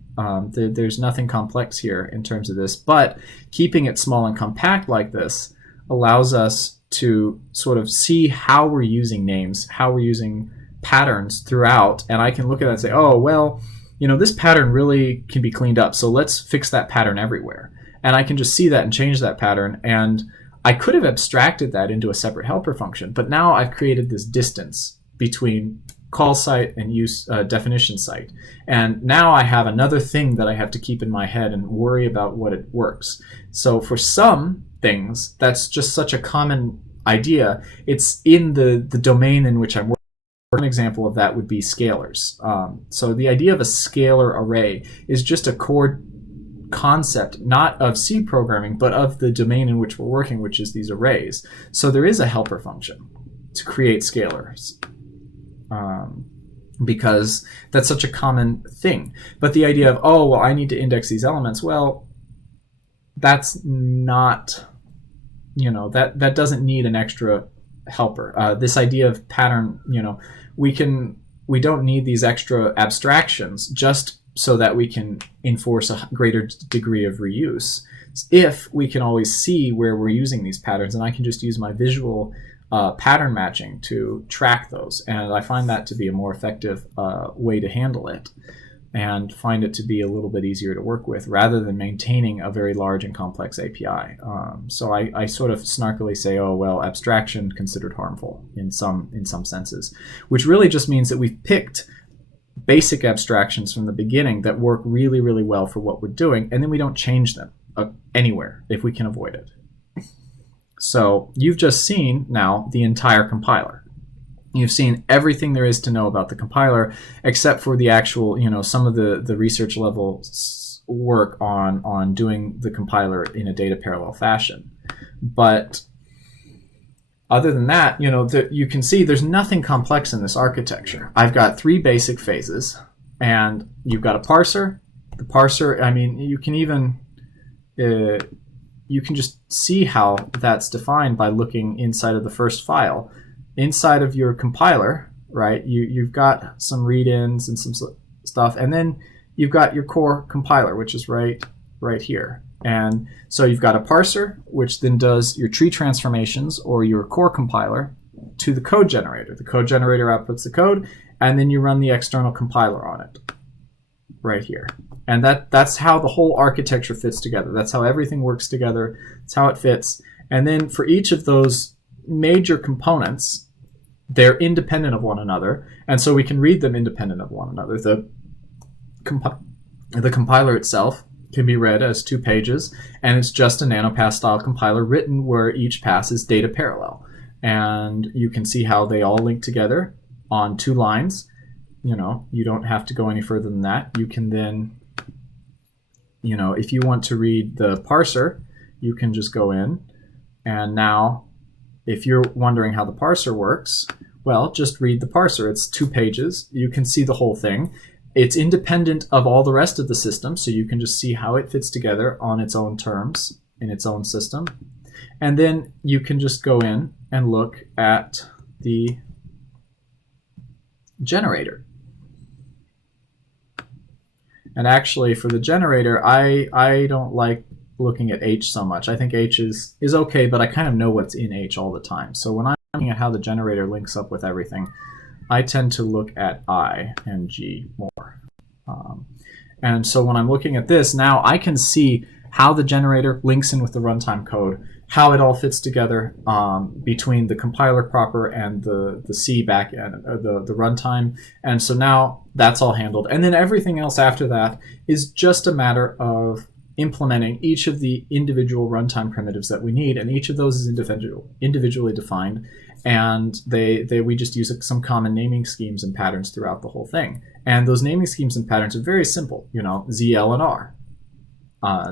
There's nothing complex here in terms of this, but keeping it small and compact like this allows us to sort of see how we're using names, how we're using patterns throughout, and I can look at that and say, oh, well, this pattern really can be cleaned up, so let's fix that pattern everywhere. And I can just see that and change that pattern, and I could have abstracted that into a separate helper function, but now I've created this distance between call site and use definition site. And now I have another thing that I have to keep in my head and worry about what it works. So for some things, that's just such a common idea. It's in the domain in which I'm working. An example of that would be scalars. So the idea of a scalar array is just a core concept, not of C programming, but of the domain in which we're working, which is these arrays. So there is a helper function to create scalars, because that's such a common thing. But the idea of, oh, well, I need to index these elements, well, that's not, that doesn't need an extra helper. This idea of pattern, we don't need these extra abstractions just so that we can enforce a greater degree of reuse. If we can always see where we're using these patterns, and I can just use my visual pattern matching to track those. And I find that to be a more effective way to handle it, and find it to be a little bit easier to work with rather than maintaining a very large and complex API. So I sort of snarkily say, oh, well, abstraction considered harmful in some senses, which really just means that we've picked basic abstractions from the beginning that work really, really well for what we're doing, and then we don't change them anywhere if we can avoid it. So you've just seen now the entire compiler. You've seen everything there is to know about the compiler, except for the actual, some of the research level work on doing the compiler in a data parallel fashion. But other than that, you can see there's nothing complex in this architecture. I've got 3 basic phases, and you've got a parser. The parser, I mean, you can even you can just see how that's defined by looking inside of the first file. Inside of your compiler, right, you've got some read-ins and some stuff, and then you've got your core compiler, which is right here. And so you've got a parser, which then does your tree transformations or your core compiler to the code generator. The code generator outputs the code, and then you run the external compiler on it right here. And that's how the whole architecture fits together. That's how everything works together. That's how it fits. And then for each of those major components, they're independent of one another, and so we can read them independent of one another. The compiler itself can be read as 2 pages, and it's just a nanopass style compiler written where each pass is data parallel. And you can see how they all link together on 2 lines. You don't have to go any further than that. You can then, if you want to read the parser, you can just go in, and now if you're wondering how the parser works, well, just read the parser. It's 2 pages. You can see the whole thing. It's independent of all the rest of the system, so you can just see how it fits together on its own terms in its own system. And then you can just go in and look at the generator. And actually, for the generator, I don't like looking at H so much. I think H is okay, but I kind of know what's in H all the time. So when I'm looking at how the generator links up with everything, I tend to look at I and G more. And so when I'm looking at this, now I can see how the generator links in with the runtime code, how it all fits together between the compiler proper and the C backend, the runtime. And so now that's all handled. And then everything else after that is just a matter of implementing each of the individual runtime primitives that we need, and each of those is individually defined, and we just use some common naming schemes and patterns throughout the whole thing. And those naming schemes and patterns are very simple, Z, L, and R.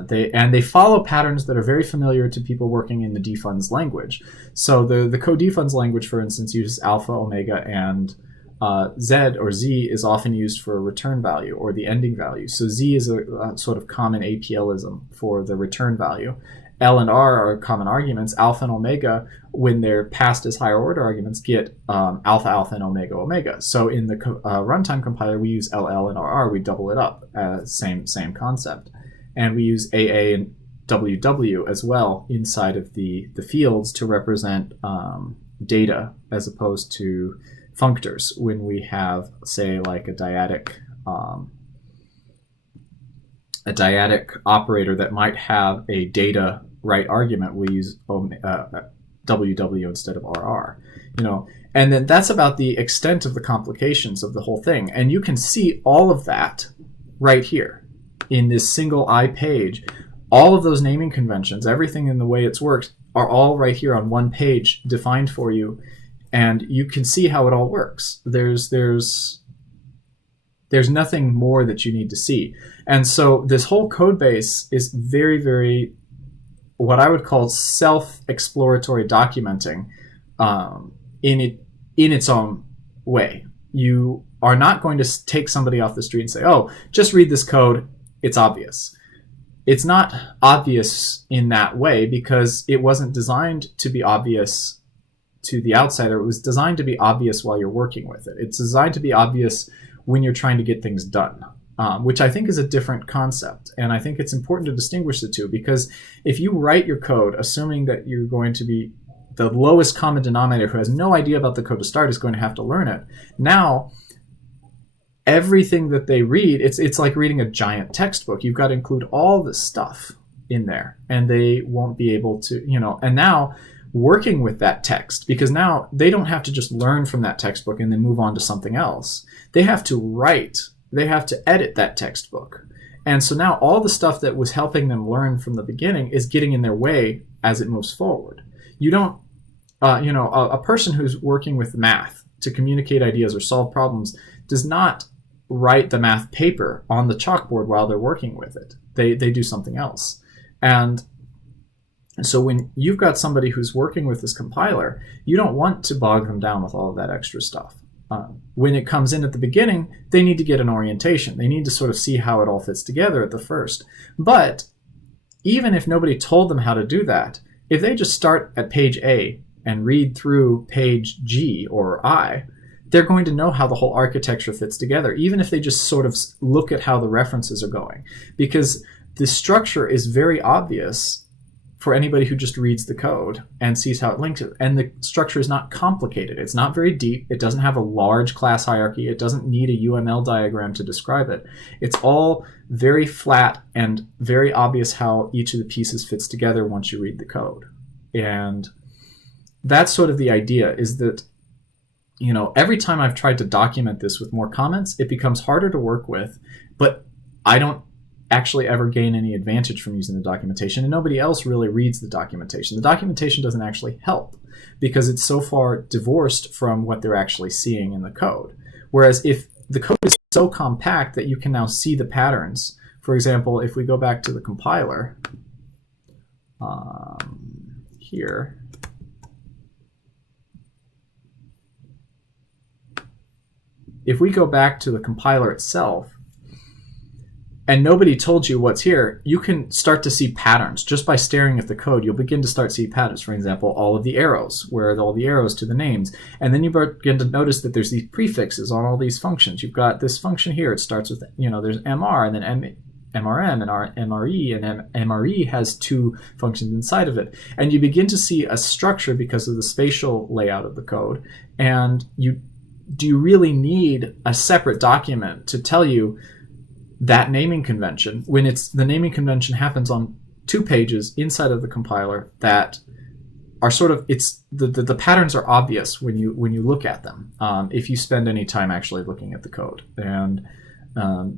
They follow patterns that are very familiar to people working in the dfns language. So the Co-dfns language, for instance, uses alpha, omega, and Z or Z is often used for a return value or the ending value. So Z is a sort of common APLism for the return value. L and R are common arguments. Alpha and omega, when they're passed as higher order arguments, get alpha, alpha, and omega, omega. So in the runtime compiler, we use LL and RR. We double it up. Same concept. And we use AA and WW as well inside of the fields to represent data as opposed to functors when we have, say, like a dyadic operator that might have a data right argument. We use WW instead of RR, and then that's about the extent of the complications of the whole thing. And you can see all of that right here in this single I page. All of those naming conventions, everything in the way it's worked, are all right here on one page defined for you. And you can see how it all works. There's There's nothing more that you need to see. And so this whole code base is very, very, what I would call self-exploratory documenting in its own way. You are not going to take somebody off the street and say, oh, just read this code, it's obvious. It's not obvious in that way because it wasn't designed to be obvious to the outsider. It was designed to be obvious while you're working with it. It's designed to be obvious when you're trying to get things done, which I think is a different concept. And I think it's important to distinguish the two, because if you write your code assuming that you're going to be the lowest common denominator who has no idea about the code to start is going to have to learn it, now everything that they read, it's like reading a giant textbook. You've got to include all this stuff in there, and they won't be able to, and now working with that text, because now they don't have to just learn from that textbook and then move on to something else. They have to write, they have to edit that textbook. And so now all the stuff that was helping them learn from the beginning is getting in their way as it moves forward. You don't, a person who's working with math to communicate ideas or solve problems does not write the math paper on the chalkboard while they're working with it. They do something else. And so when you've got somebody who's working with this compiler, you don't want to bog them down with all of that extra stuff. When it comes in at the beginning, they need to get an orientation. They need to sort of see how it all fits together at the first. But even if nobody told them how to do that, if they just start at page A and read through page G or I, they're going to know how the whole architecture fits together, even if they just sort of look at how the references are going. Because the structure is very obvious for anybody who just reads the code and sees how it links it. And the structure is not complicated. It's not very deep. It doesn't have a large class hierarchy. It doesn't need a UML diagram to describe it. It's all very flat and very obvious how each of the pieces fits together once you read the code. And that's sort of the idea, is that every time I've tried to document this with more comments, it becomes harder to work with, but I don't actually ever gain any advantage from using the documentation, and nobody else really reads the documentation. The documentation doesn't actually help because it's so far divorced from what they're actually seeing in the code. Whereas if the code is so compact that you can now see the patterns, for example, if we go back to the compiler here, if we go back to the compiler itself, and nobody told you what's here, you can start to see patterns. Just by staring at the code, you'll begin to start to see patterns. For example, all of the arrows, where are all the arrows to the names? And then you begin to notice that there's these prefixes on all these functions. You've got this function here. It starts with, there's MR, and then MRM, and MRE, and MRE has two functions inside of it. And you begin to see a structure because of the spatial layout of the code. And do you really need a separate document to tell you that naming convention when the naming convention happens on 2 pages inside of the compiler that are sort of, the patterns are obvious when you look at them, if you spend any time actually looking at the code. And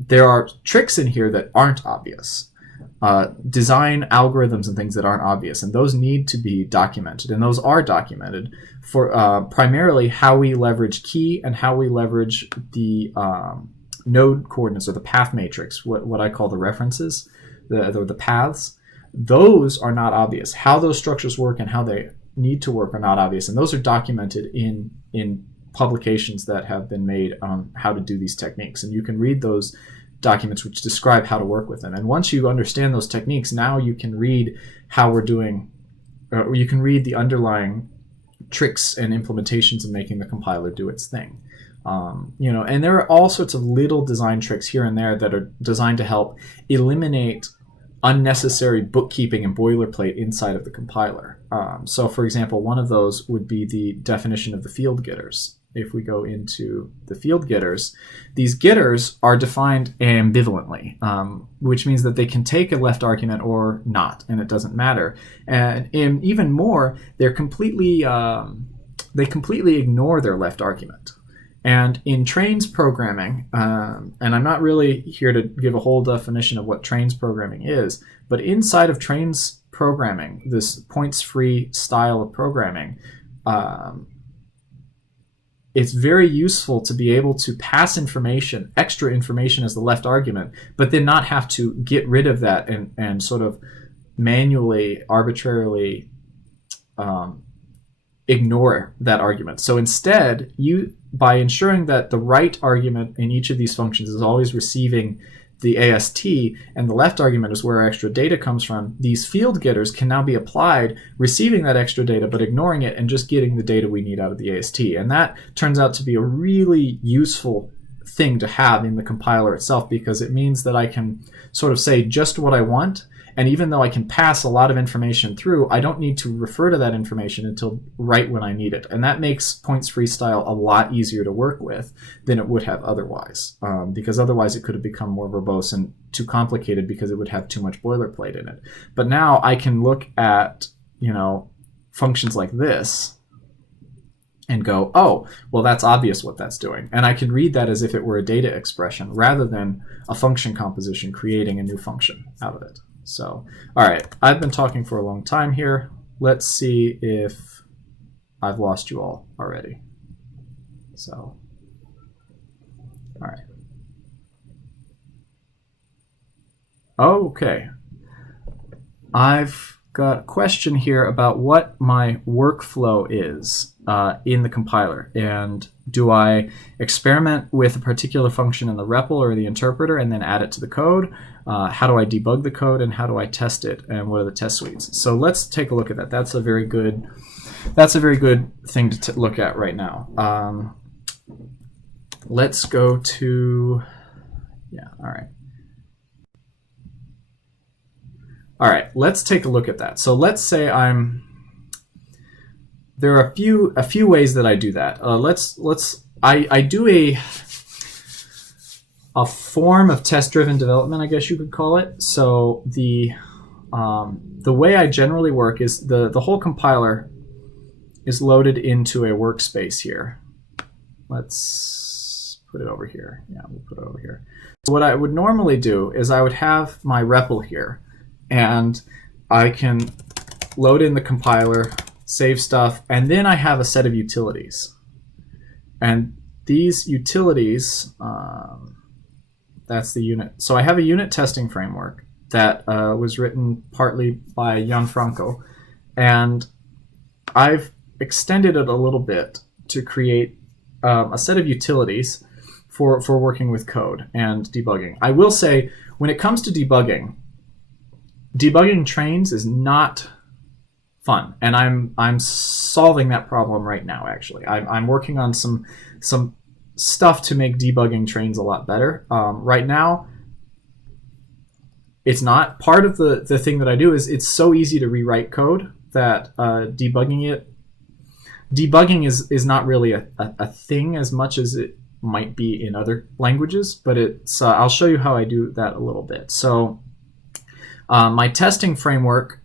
there are tricks in here that aren't obvious, design algorithms and things that aren't obvious, and those need to be documented, and those are documented for primarily how we leverage key and how we leverage the node coordinates, or the path matrix, what I call the references, the paths. Those are not obvious. How those structures work and how they need to work are not obvious, and those are documented in publications that have been made on how to do these techniques. And you can read those documents which describe how to work with them. And once you understand those techniques, now you can read how we're doing, or you can read the underlying tricks and implementations of making the compiler do its thing. And there are all sorts of little design tricks here and there that are designed to help eliminate unnecessary bookkeeping and boilerplate inside of the compiler. So for example, one of those would be the definition of the field getters. If we go into the field getters, these getters are defined ambivalently, which means that they can take a left argument or not, and it doesn't matter. And even more, they completely ignore their left argument. And in trains programming, and I'm not really here to give a whole definition of what trains programming is, but inside of trains programming, this points-free style of programming, it's very useful to be able to pass information, extra information as the left argument, but then not have to get rid of that and sort of manually, arbitrarily ignore that argument. So instead, by ensuring that the right argument in each of these functions is always receiving the AST, and the left argument is where extra data comes from, these field getters can now be applied, receiving that extra data, but ignoring it and just getting the data we need out of the AST. And that turns out to be a really useful thing to have in the compiler itself, because it means that I can sort of say just what I want, and even though I can pass a lot of information through, I don't need to refer to that information until right when I need it. And that makes points freestyle a lot easier to work with than it would have otherwise, because otherwise it could have become more verbose and too complicated because it would have too much boilerplate in it. But now I can look at, functions like this and go, oh, well, that's obvious what that's doing. And I can read that as if it were a data expression rather than a function composition creating a new function out of it. So, all right, I've been talking for a long time here. Let's see if I've lost you all already. So, all right. Okay. I've got a question here about what my workflow is in the compiler. And do I experiment with a particular function in the REPL or the interpreter and then add it to the code? How do I debug the code, and how do I test it, and what are the test suites? So let's take a look at that. That's a very good thing to look at right now. Let's go to, all right, let's take a look at that. So let's say there are a few ways that I do that. I do a form of test-driven development, I guess you could call it. So the way I generally work is the whole compiler is loaded into a workspace here. Let's put it over here. Yeah, we'll put it over here. So what I would normally do is I would have my REPL here, and I can load in the compiler, save stuff, and then I have a set of utilities. And these utilities, that's the unit. So I have a unit testing framework that was written partly by Gianfranco, and I've extended it a little bit to create a set of utilities for working with code and debugging. I will say, when it comes to debugging trains is not fun, and I'm solving that problem right now. Actually, I'm working on some stuff to make debugging trains a lot better. Right now, it's not part of the thing that I do. Is it's so easy to rewrite code that debugging is not really a thing as much as it might be in other languages. But it's I'll show you how I do that a little bit. So my testing framework,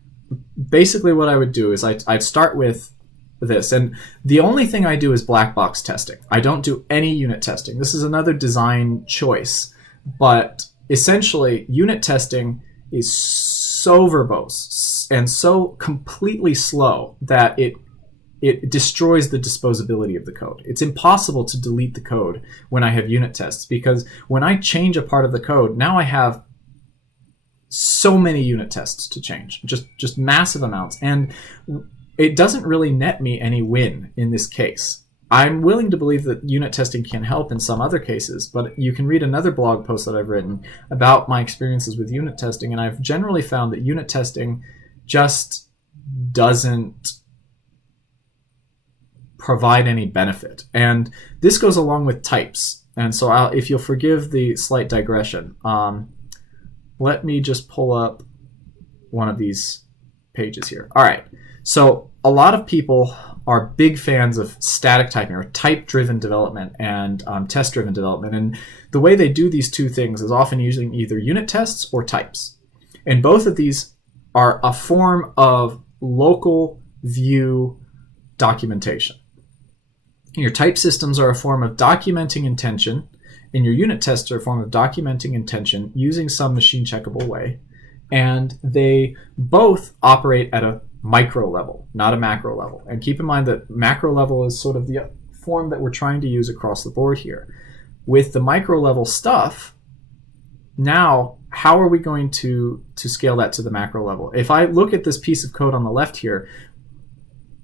basically what I would do is I'd start with this, and the only thing I do is black box testing. I don't do any unit testing. This is another design choice, but essentially unit testing is so verbose and so completely slow that it destroys the disposability of the code. It's impossible to delete the code when I have unit tests, because when I change a part of the code, now I have so many unit tests to change, just massive amounts, and it doesn't really net me any win in this case. I'm willing to believe that unit testing can help in some other cases, but you can read another blog post that I've written about my experiences with unit testing, and I've generally found that unit testing just doesn't provide any benefit. And this goes along with types. And so if you'll forgive the slight digression, let me just pull up one of these pages here. All right. So a lot of people are big fans of static typing, or type-driven development, and test-driven development. And the way they do these two things is often using either unit tests or types. And both of these are a form of local view documentation. Your type systems are a form of documenting intention, and your unit tests are a form of documenting intention using some machine checkable way. And they both operate at a micro level, not a macro level. And keep in mind that macro level is sort of the form that we're trying to use across the board here. With the micro level stuff, now how are we going to scale that to the macro level? If I look at this piece of code on the left here,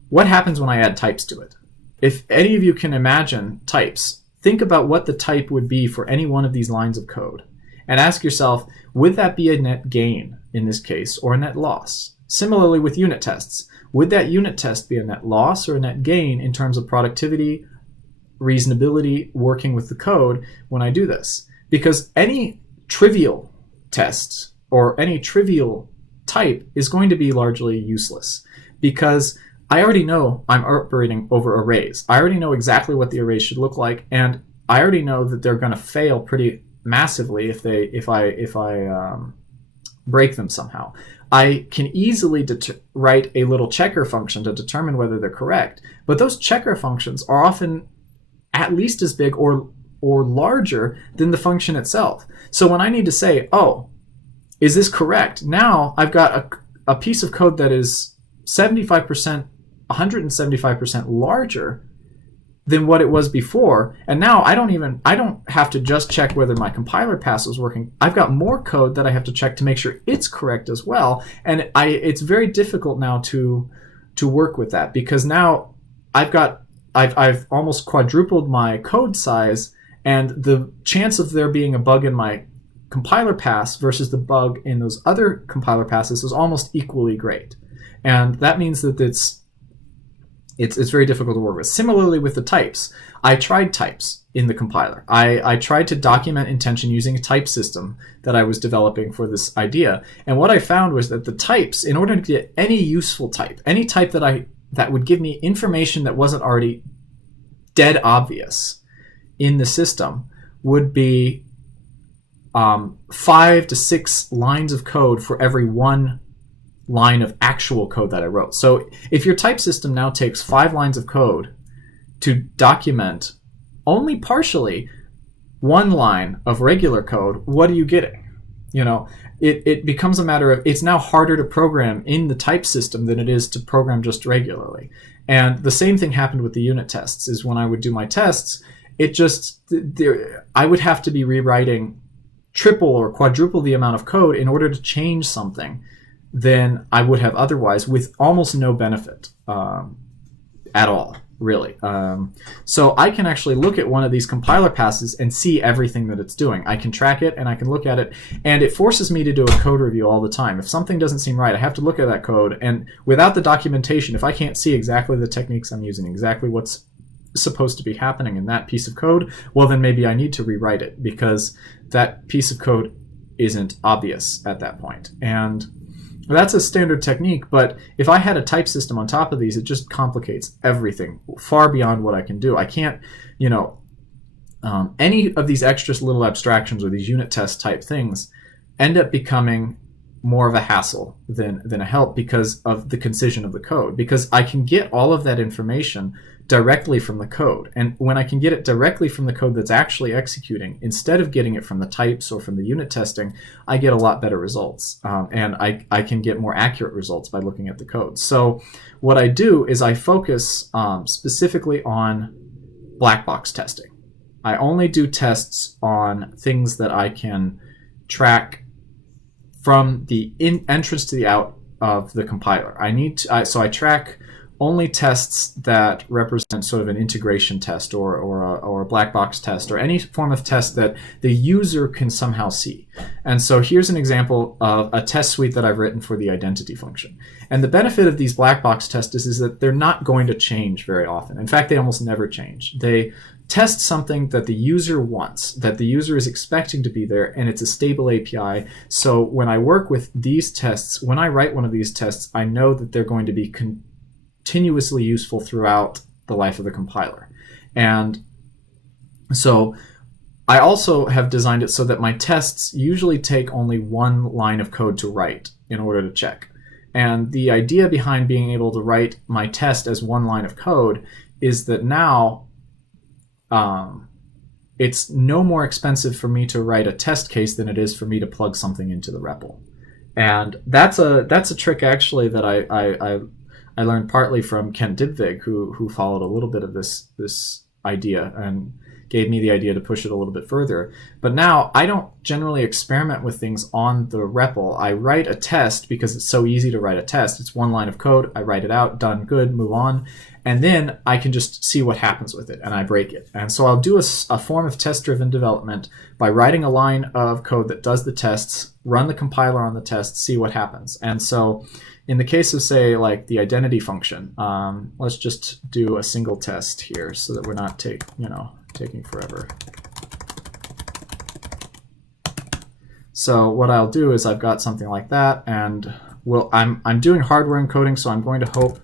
what happens when I add types to it? If any of you can imagine types, think about what the type would be for any one of these lines of code and ask yourself, would that be a net gain in this case or a net loss? Similarly with unit tests, would that unit test be a net loss or a net gain in terms of productivity, reasonability, working with the code when I do this? Because any trivial test or any trivial type is going to be largely useless, because I already know I'm operating over arrays. I already know exactly what the arrays should look like, and I already know that they're going to fail pretty massively if I break them somehow. I can easily write a little checker function to determine whether they're correct, but those checker functions are often at least as big or larger than the function itself. So when I need to say, oh, is this correct? Now I've got a piece of code that is 75%, 175% larger than what it was before, and now I don't have to just check whether my compiler pass is working. I've got more code that I have to check to make sure it's correct as well, and it's very difficult now to work with that, because now I've almost quadrupled my code size, and the chance of there being a bug in my compiler pass versus the bug in those other compiler passes is almost equally great, and that means that it's very difficult to work with. Similarly with the types, I tried types in the compiler. I tried to document intention using a type system that I was developing for this idea. And what I found was that the types, in order to get any useful type, any type that would give me information that wasn't already dead obvious in the system, would be 5 to 6 lines of code for every one line of actual code that I wrote. So if your type system now takes 5 lines of code to document only partially 1 line of regular code, what are you getting? It becomes a matter of, it's now harder to program in the type system than it is to program just regularly. And the same thing happened with the unit tests, is when I would do my tests, I would have to be rewriting triple or quadruple the amount of code in order to change something than I would have otherwise, with almost no benefit at all, really. So I can actually look at one of these compiler passes and see everything that it's doing. I can track it and I can look at it, and it forces me to do a code review all the time. If something doesn't seem right, I have to look at that code, and without the documentation, if I can't see exactly the techniques I'm using, exactly what's supposed to be happening in that piece of code, well, then maybe I need to rewrite it, because that piece of code isn't obvious at that point. And that's a standard technique, but if I had a type system on top of these, it just complicates everything far beyond what I can do. I can't, any of these extra little abstractions or these unit test type things end up becoming more of a hassle than a help, because of the concision of the code, because I can get all of that information directly from the code. And when I can get it directly from the code that's actually executing, instead of getting it from the types or from the unit testing, I get a lot better results. And I can get more accurate results by looking at the code. So what I do is I focus specifically on black box testing. I only do tests on things that I can track from the entrance to the out of the compiler. So I track only tests that represent sort of an integration test or a black box test, or any form of test that the user can somehow see. And so here's an example of a test suite that I've written for the identity function. And the benefit of these black box tests is that they're not going to change very often. In fact, they almost never change. They test something that the user wants, that the user is expecting to be there, and it's a stable API. So when I work with these tests, when I write one of these tests, I know that they're going to be continuously useful throughout the life of the compiler. And so I also have designed it so that my tests usually take only 1 line of code to write in order to check. And the idea behind being able to write my test as 1 line of code is that now it's no more expensive for me to write a test case than it is for me to plug something into the REPL. And that's a trick actually that I learned partly from Kent Dybvig, who followed a little bit of this idea and gave me the idea to push it a little bit further. But now I don't generally experiment with things on the REPL. I write a test because it's so easy to write a test. It's one line of code. I write it out, done, good, move on. And then I can just see what happens with it, and I break it. And so I'll do a form of test-driven development by writing a line of code that does the tests, run the compiler on the test, see what happens. And so in the case of, say, like the identity function, let's just do a single test here so that we're not taking forever. So what I'll do is I've got something like that, and I'm doing hardware encoding, so I'm going to hope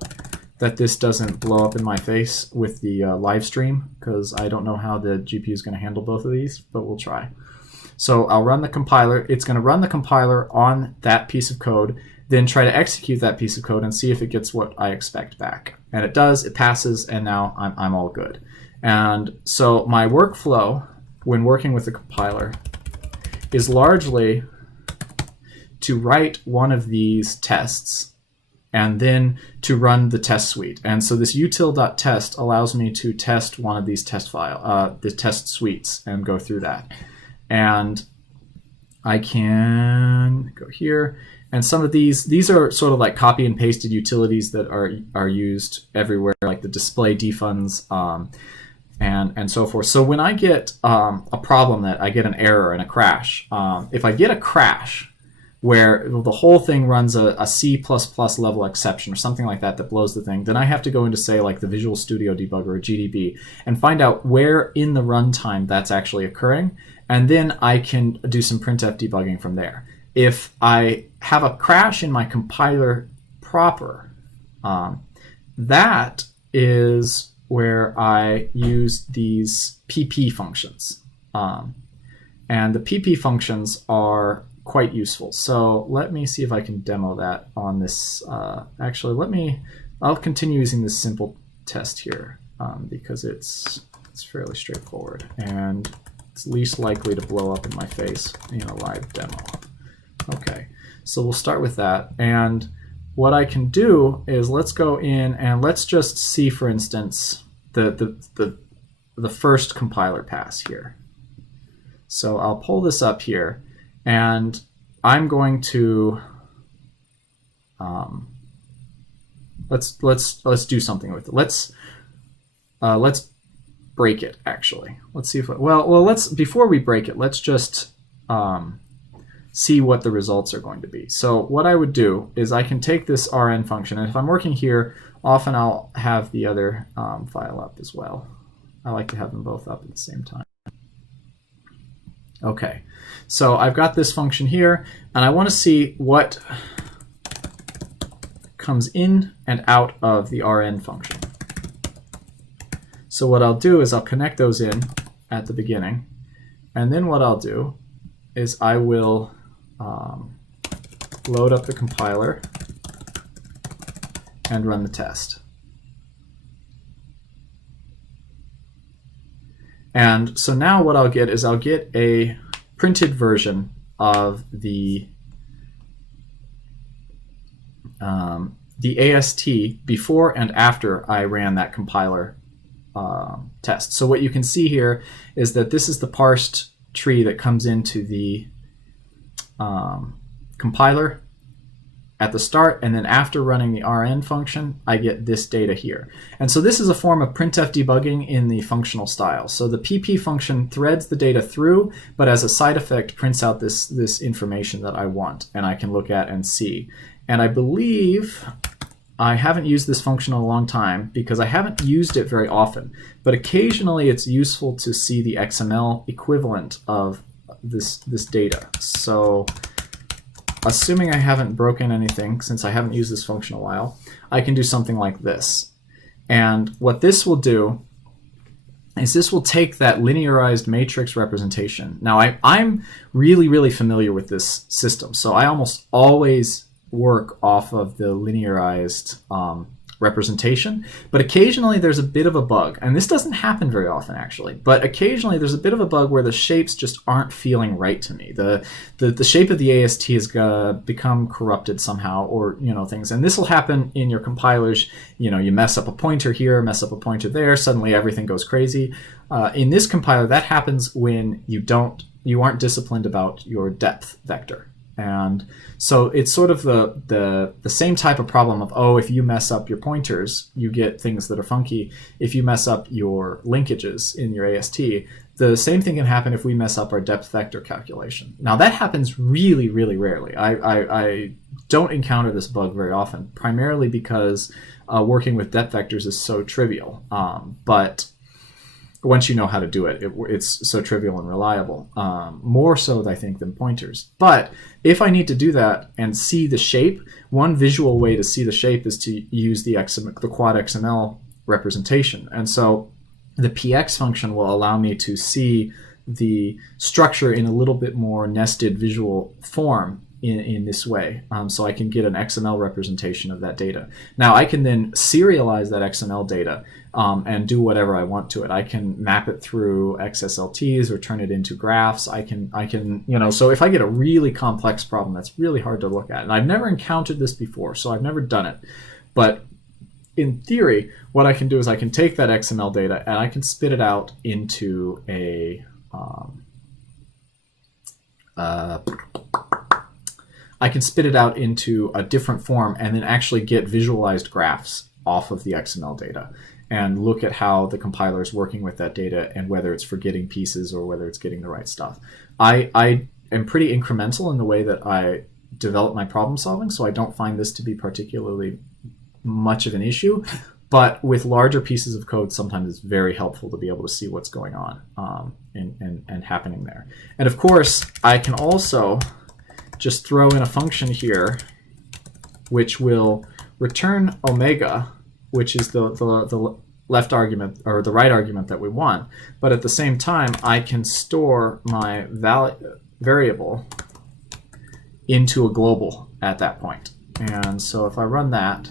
that this doesn't blow up in my face with the live stream, because I don't know how the GPU is going to handle both of these, but we'll try. So I'll run the compiler. It's going to run the compiler on that piece of code, then try to execute that piece of code and see if it gets what I expect back. And it does, it passes, and now I'm all good. And so my workflow when working with the compiler is largely to write one of these tests and then to run the test suite. And so this util.test allows me to test one of these the test suites and go through that. And I can go here. And some of these are sort of like copy and pasted utilities that are used everywhere, like the display dfunds and so forth. So when I get a problem, that I get an error and a crash, if I get a crash where the whole thing runs a C++ level exception or something like that that blows the thing, then I have to go into, say, like the Visual Studio debugger or GDB and find out where in the runtime that's actually occurring, and then I can do some printf debugging from there. If I have a crash in my compiler proper, that is where I use these PP functions. And the PP functions are quite useful. So let me see if I can demo that on this. Actually, I'll continue using this simple test here because it's fairly straightforward and it's least likely to blow up in my face in a live demo. Okay, so we'll start with that. And what I can do is let's go in and let's just see, for instance, the first compiler pass here. So I'll pull this up here, and I'm going to let's do something with it. Let's break it. Actually, let's see if let's before we break it, let's just see what the results are going to be. So what I would do is I can take this rn function, and if I'm working here, often I'll have the other file up as well. I like to have them both up at the same time. Okay, so I've got this function here, and I want to see what comes in and out of the rn function. So what I'll do is I'll connect those in at the beginning, and then what I'll do is I will load up the compiler and run the test. And so now what I'll get is I'll get a printed version of the AST before and after I ran that compiler test. So what you can see here is that this is the parsed tree that comes into the compiler at the start, and then after running the rn function, I get this data here. And so this is a form of printf debugging in the functional style. So the pp function threads the data through, but as a side effect prints out this information that I want, and I can look at and see. And I believe I haven't used this function in a long time because I haven't used it very often, but occasionally it's useful to see the XML equivalent of this data. So assuming I haven't broken anything, since I haven't used this function in a while, I can do something like this. And what this will do is this will take that linearized matrix representation. Now I'm really, really familiar with this system, so I almost always work off of the linearized representation, but occasionally there's a bit of a bug, and this doesn't happen very often actually, but occasionally there's a bit of a bug where the shapes just aren't feeling right to me. The shape of the AST has become corrupted somehow, or things, and this will happen in your compilers. You mess up a pointer here, mess up a pointer there, suddenly everything goes crazy. In this compiler, that happens when you aren't disciplined about your depth vector. And so it's sort of the same type of problem of, if you mess up your pointers, you get things that are funky. If you mess up your linkages in your AST, the same thing can happen if we mess up our depth vector calculation. Now that happens really, really rarely. I don't encounter this bug very often, primarily because working with depth vectors is so trivial. But once you know how to do it, it's so trivial and reliable, more so I think than pointers. But if I need to do that and see the shape, one visual way to see the shape is to use the quad XML representation. And so the px function will allow me to see the structure in a little bit more nested visual form in this way, so I can get an XML representation of that data. Now I can then serialize that XML data and do whatever I want to it. I can map it through XSLTs or turn it into graphs. I can so if I get a really complex problem that's really hard to look at, and I've never encountered this before, so I've never done it, but in theory, what I can do is I can take that XML data and I can spit it out into a different form and then actually get visualized graphs off of the XML data and look at how the compiler is working with that data and whether it's forgetting pieces or whether it's getting the right stuff. I am pretty incremental in the way that I develop my problem solving, so I don't find this to be particularly much of an issue. But with larger pieces of code, sometimes it's very helpful to be able to see what's going on and happening there. And of course, I can also just throw in a function here which will return omega, which is the left argument or the right argument that we want. But at the same time, I can store my variable into a global at that point. And so if I run that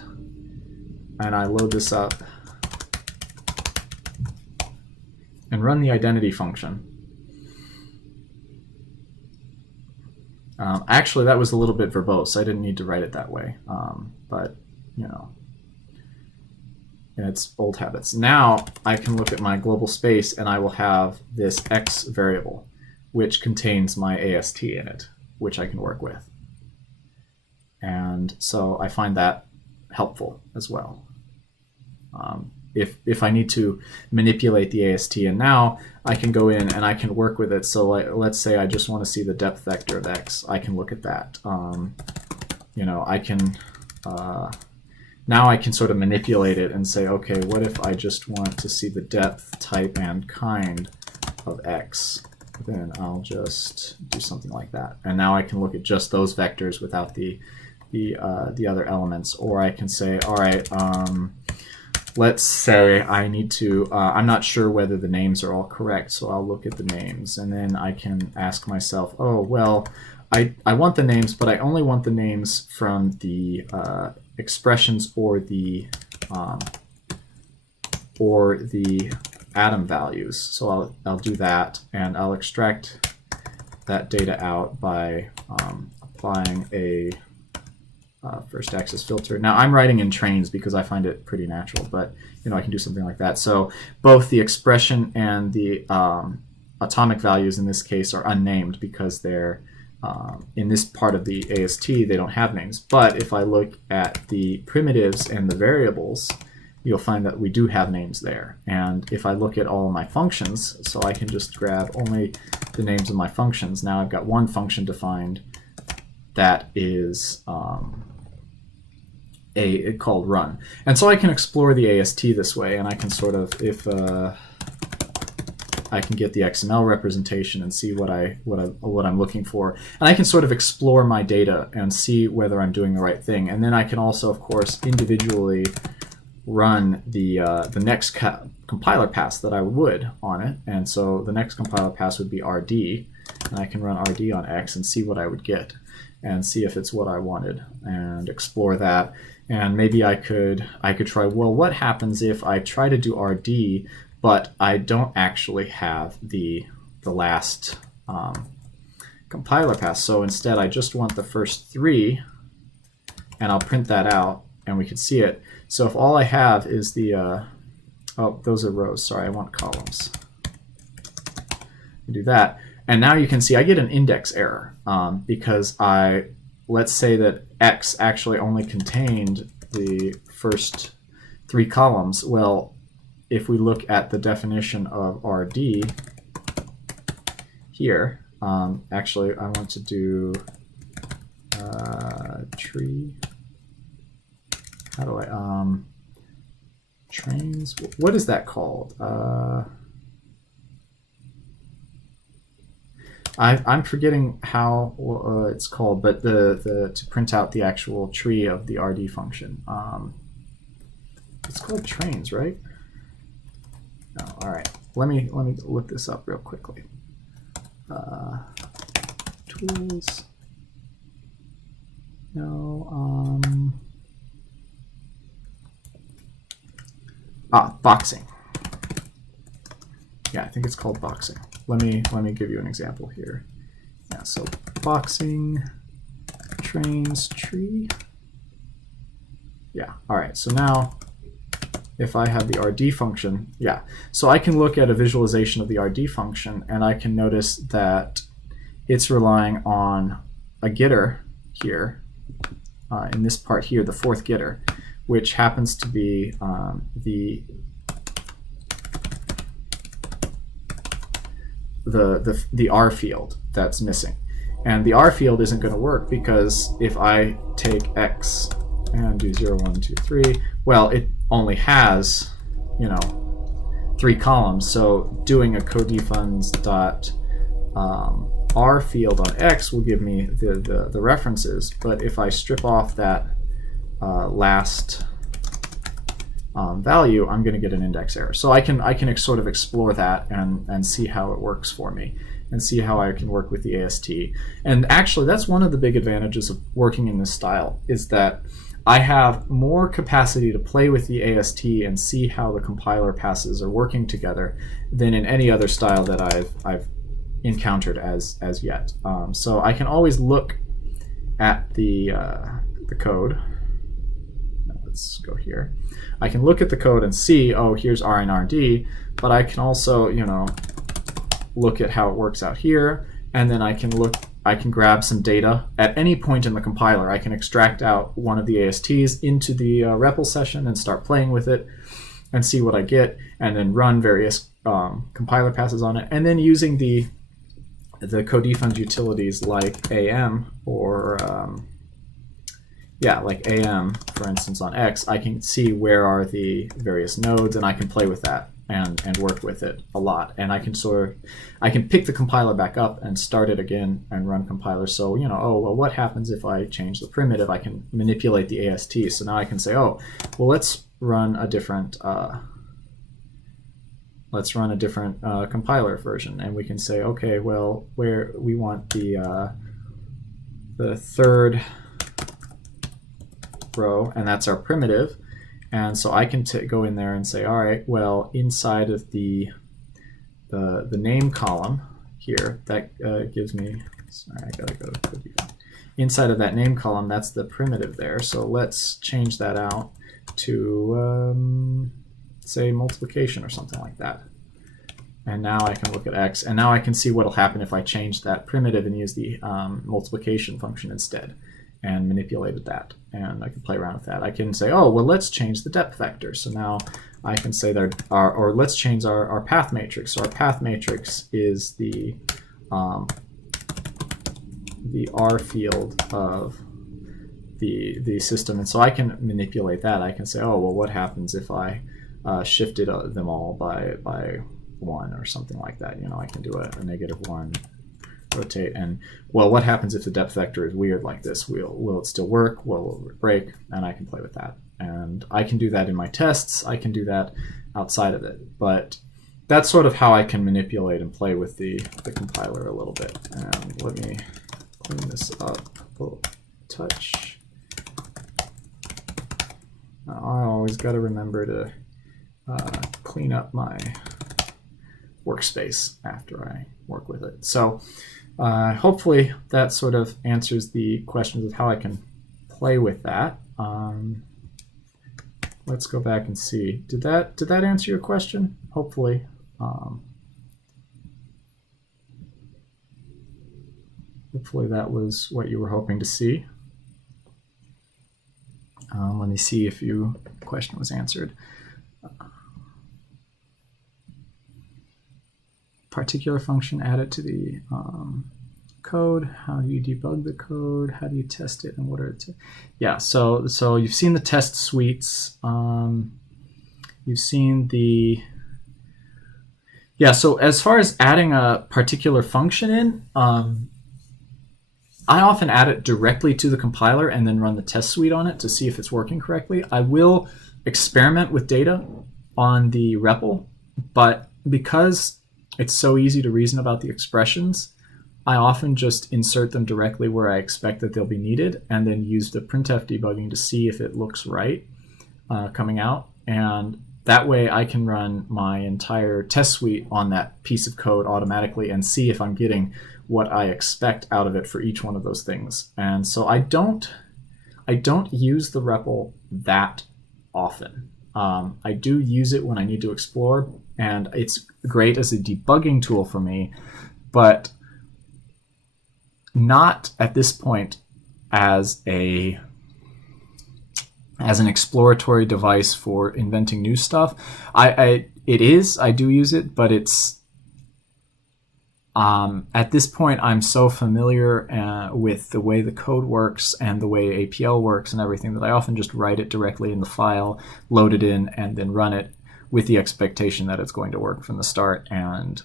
and I load this up and run the identity function, actually that was a little bit verbose. I didn't need to write it that way, but it's old habits. Now I can look at my global space and I will have this X variable which contains my AST in it, which I can work with. And so I find that helpful as well. If I need to manipulate the AST, and now I can go in and I can work with it. So let's say I just want to see the depth vector of X. I can look at that. I can now I can sort of manipulate it and say, okay, what if I just want to see the depth, type, and kind of X? Then I'll just do something like that. And now I can look at just those vectors without the other elements. Or I can say, all right, let's say I need to, I'm not sure whether the names are all correct, so I'll look at the names. And then I can ask myself, oh, well, I want the names, but I only want the names from the expressions or the atom values. So I'll do that, and I'll extract that data out by applying a first access filter. Now I'm writing in trains because I find it pretty natural, but I can do something like that. So both the expression and the atomic values in this case are unnamed because they're in this part of the AST they don't have names. But if I look at the primitives and the variables, you'll find that we do have names there. And if I look at all of my functions, so I can just grab only the names of my functions. Now I've got one function defined that is called run. And so I can explore the AST this way, and I can sort of, if I can get the XML representation and see what I'm looking for, and I can sort of explore my data and see whether I'm doing the right thing. And then I can also, of course, individually run the next compiler pass that I would on it. And so the next compiler pass would be RD, and I can run RD on X and see what I would get and see if it's what I wanted and explore that. And maybe I could try, well, what happens if I try to do RD, but I don't actually have the last compiler pass. So instead, I just want the first 3, and I'll print that out, and we can see it. So if all I have is the, oh, those are rows. Sorry, I want columns. Do that, and now you can see I get an index error because let's say that X actually only contained the first 3 columns. Well, if we look at the definition of RD here, actually I want to do tree. How do I trains? What is that called? I'm forgetting how it's called, but to print out the actual tree of the RD function. It's called trains, right? No, all right. Let me look this up real quickly. Tools. No. Boxing. Yeah, I think it's called boxing. Let me give you an example here. Yeah, so boxing trains tree. Yeah, all right. So now if I have the RD function, yeah. So I can look at a visualization of the RD function, and I can notice that it's relying on a getter here, in this part here, the 4th getter, which happens to be the R field that's missing. And the R field isn't going to work because if I take X and do 0, 1, 2, 3, well, it only has, 3 columns. So doing a Co-dfns dot R field on X will give me the references. But if I strip off that last value, I'm going to get an index error. So I can sort of explore that and see how it works for me, and see how I can work with the AST. And actually, that's one of the big advantages of working in this style, is that I have more capacity to play with the AST and see how the compiler passes are working together than in any other style that I've encountered as yet. So I can always look at the code. Let's go here. I can look at the code and see, oh, here's R and RD, but I can also, look at how it works out here, and then I can grab some data at any point in the compiler. I can extract out one of the ASTs into the REPL session and start playing with it and see what I get, and then run various compiler passes on it, and then using the Co-dfns utilities like AM or like AM, for instance, on X, I can see where are the various nodes, and I can play with that and work with it a lot. And I can pick the compiler back up and start it again and run compiler. So, oh, well, what happens if I change the primitive? I can manipulate the AST. So now I can say, oh, well, let's run a different compiler version. And we can say, okay, well, where we want the 3rd row, and that's our primitive. And so I can go in there and say, all right, well, inside of the name column here, that gives me, sorry, I gotta go to Co-dfns. Inside of that name column, that's the primitive there. So let's change that out to say multiplication or something like that. And now I can look at X, and now I can see what'll happen if I change that primitive and use the multiplication function instead, and manipulated that, and I can play around with that. I can say, oh, well, let's change the depth vector. So now I can say that, or let's change our path matrix. So our path matrix is the R field of the system, and so I can manipulate that. I can say, oh, well, what happens if I shifted them all by 1 or something like that? I can do a -1. Rotate, and well, what happens if the depth vector is weird like this? Will it still work? Will it break? And I can play with that, and I can do that in my tests. I can do that outside of it, but that's sort of how I can manipulate and play with the compiler a little bit. And let me clean this up a little touch. always got to remember to clean up my workspace after I work with it. So hopefully that sort of answers the questions of how I can play with that. Let's go back and see. Did that answer your question? Hopefully. Hopefully that was what you were hoping to see. Let me see if your question was answered. Particular function added to the code. How do you debug the code? How do you test it? And what are it? Yeah. So you've seen the test suites. You've seen the. Yeah. So as far as adding a particular function in, I often add it directly to the compiler and then run the test suite on it to see if it's working correctly. I will experiment with data on the REPL, but because it's so easy to reason about the expressions, I often just insert them directly where I expect that they'll be needed and then use the printf debugging to see if it looks right coming out. And that way I can run my entire test suite on that piece of code automatically and see if I'm getting what I expect out of it for each one of those things. And so I don't use the REPL that often. I do use it when I need to explore, and it's great as a debugging tool for me, but not at this point as an exploratory device for inventing new stuff. I do use it, but it's at this point, I'm so familiar with the way the code works and the way APL works and everything that I often just write it directly in the file, load it in, and then run it with the expectation that it's going to work from the start, and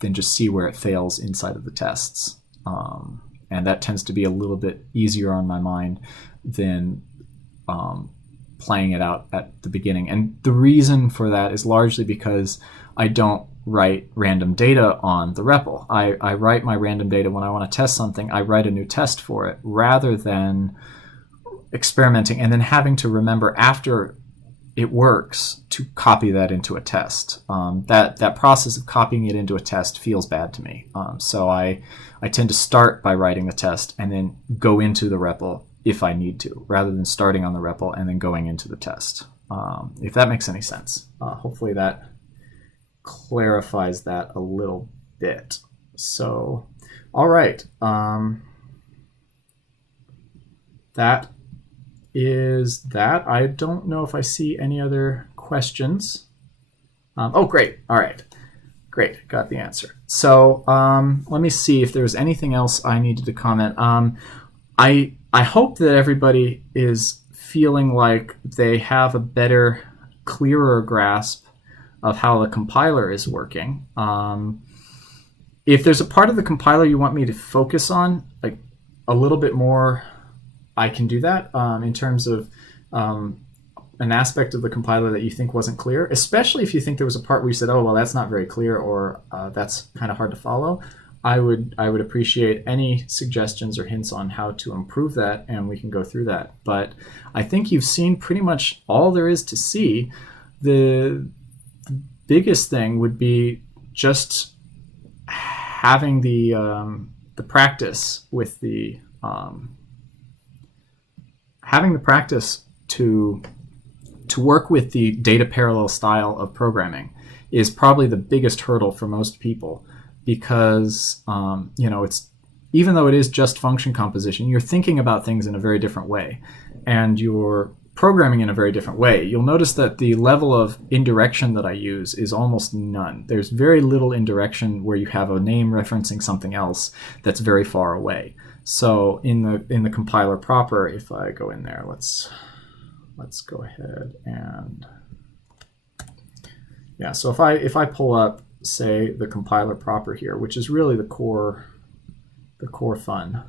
then just see where it fails inside of the tests. And that tends to be a little bit easier on my mind than playing it out at the beginning. And the reason for that is largely because I don't write random data on the REPL. I write my random data when I want to test something. I write a new test for it rather than experimenting and then having to remember after it works to copy that into a test. That process of copying it into a test feels bad to me. So I tend to start by writing the test and then go into the REPL if I need to, rather than starting on the REPL and then going into the test. If that makes any sense. Hopefully that clarifies that a little bit. So, all right. That is that. I don't know if I see any other questions. Oh, great. All right. Great. Got the answer. So let me see if there's anything else I needed to comment. I hope that everybody is feeling like they have a better, clearer grasp of how the compiler is working. If there's a part of the compiler you want me to focus on, like a little bit more, I can do that in terms of an aspect of the compiler that you think wasn't clear, especially if you think there was a part where you said, oh, well, that's not very clear, or that's kind of hard to follow. I would appreciate any suggestions or hints on how to improve that, and we can go through that. But I think you've seen pretty much all there is to see. The biggest thing would be just having the practice with the having the practice to work with the data parallel style of programming is probably the biggest hurdle for most people, because it's, even though it is just function composition, you're thinking about things in a very different way, and you're programming in a very different way. You'll notice that the level of indirection that I use is almost none. There's very little indirection where you have a name referencing something else that's very far away. So in the compiler proper, if I go in there, let's go ahead and yeah. So if I pull up, say, the compiler proper here, which is really the core fun.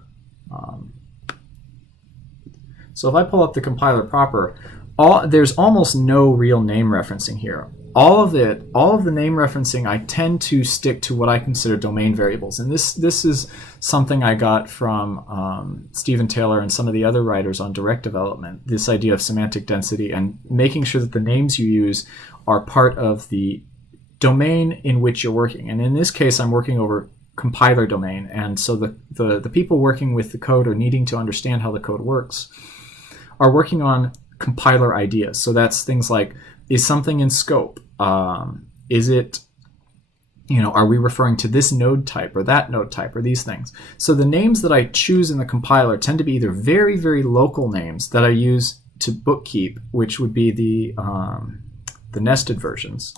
So if I pull up the compiler proper, there's almost no real name referencing here. all of the name referencing, I tend to stick to what I consider domain variables. And this is something I got from Stephen Taylor and some of the other writers on direct development, this idea of semantic density and making sure that the names you use are part of the domain in which you're working. And in this case, I'm working over compiler domain. And so the people working with the code or needing to understand how the code works are working on compiler ideas. So that's things like, is something in scope? Is it, are we referring to this node type or that node type or these things? So the names that I choose in the compiler tend to be either very, very local names that I use to bookkeep, which would be the nested versions.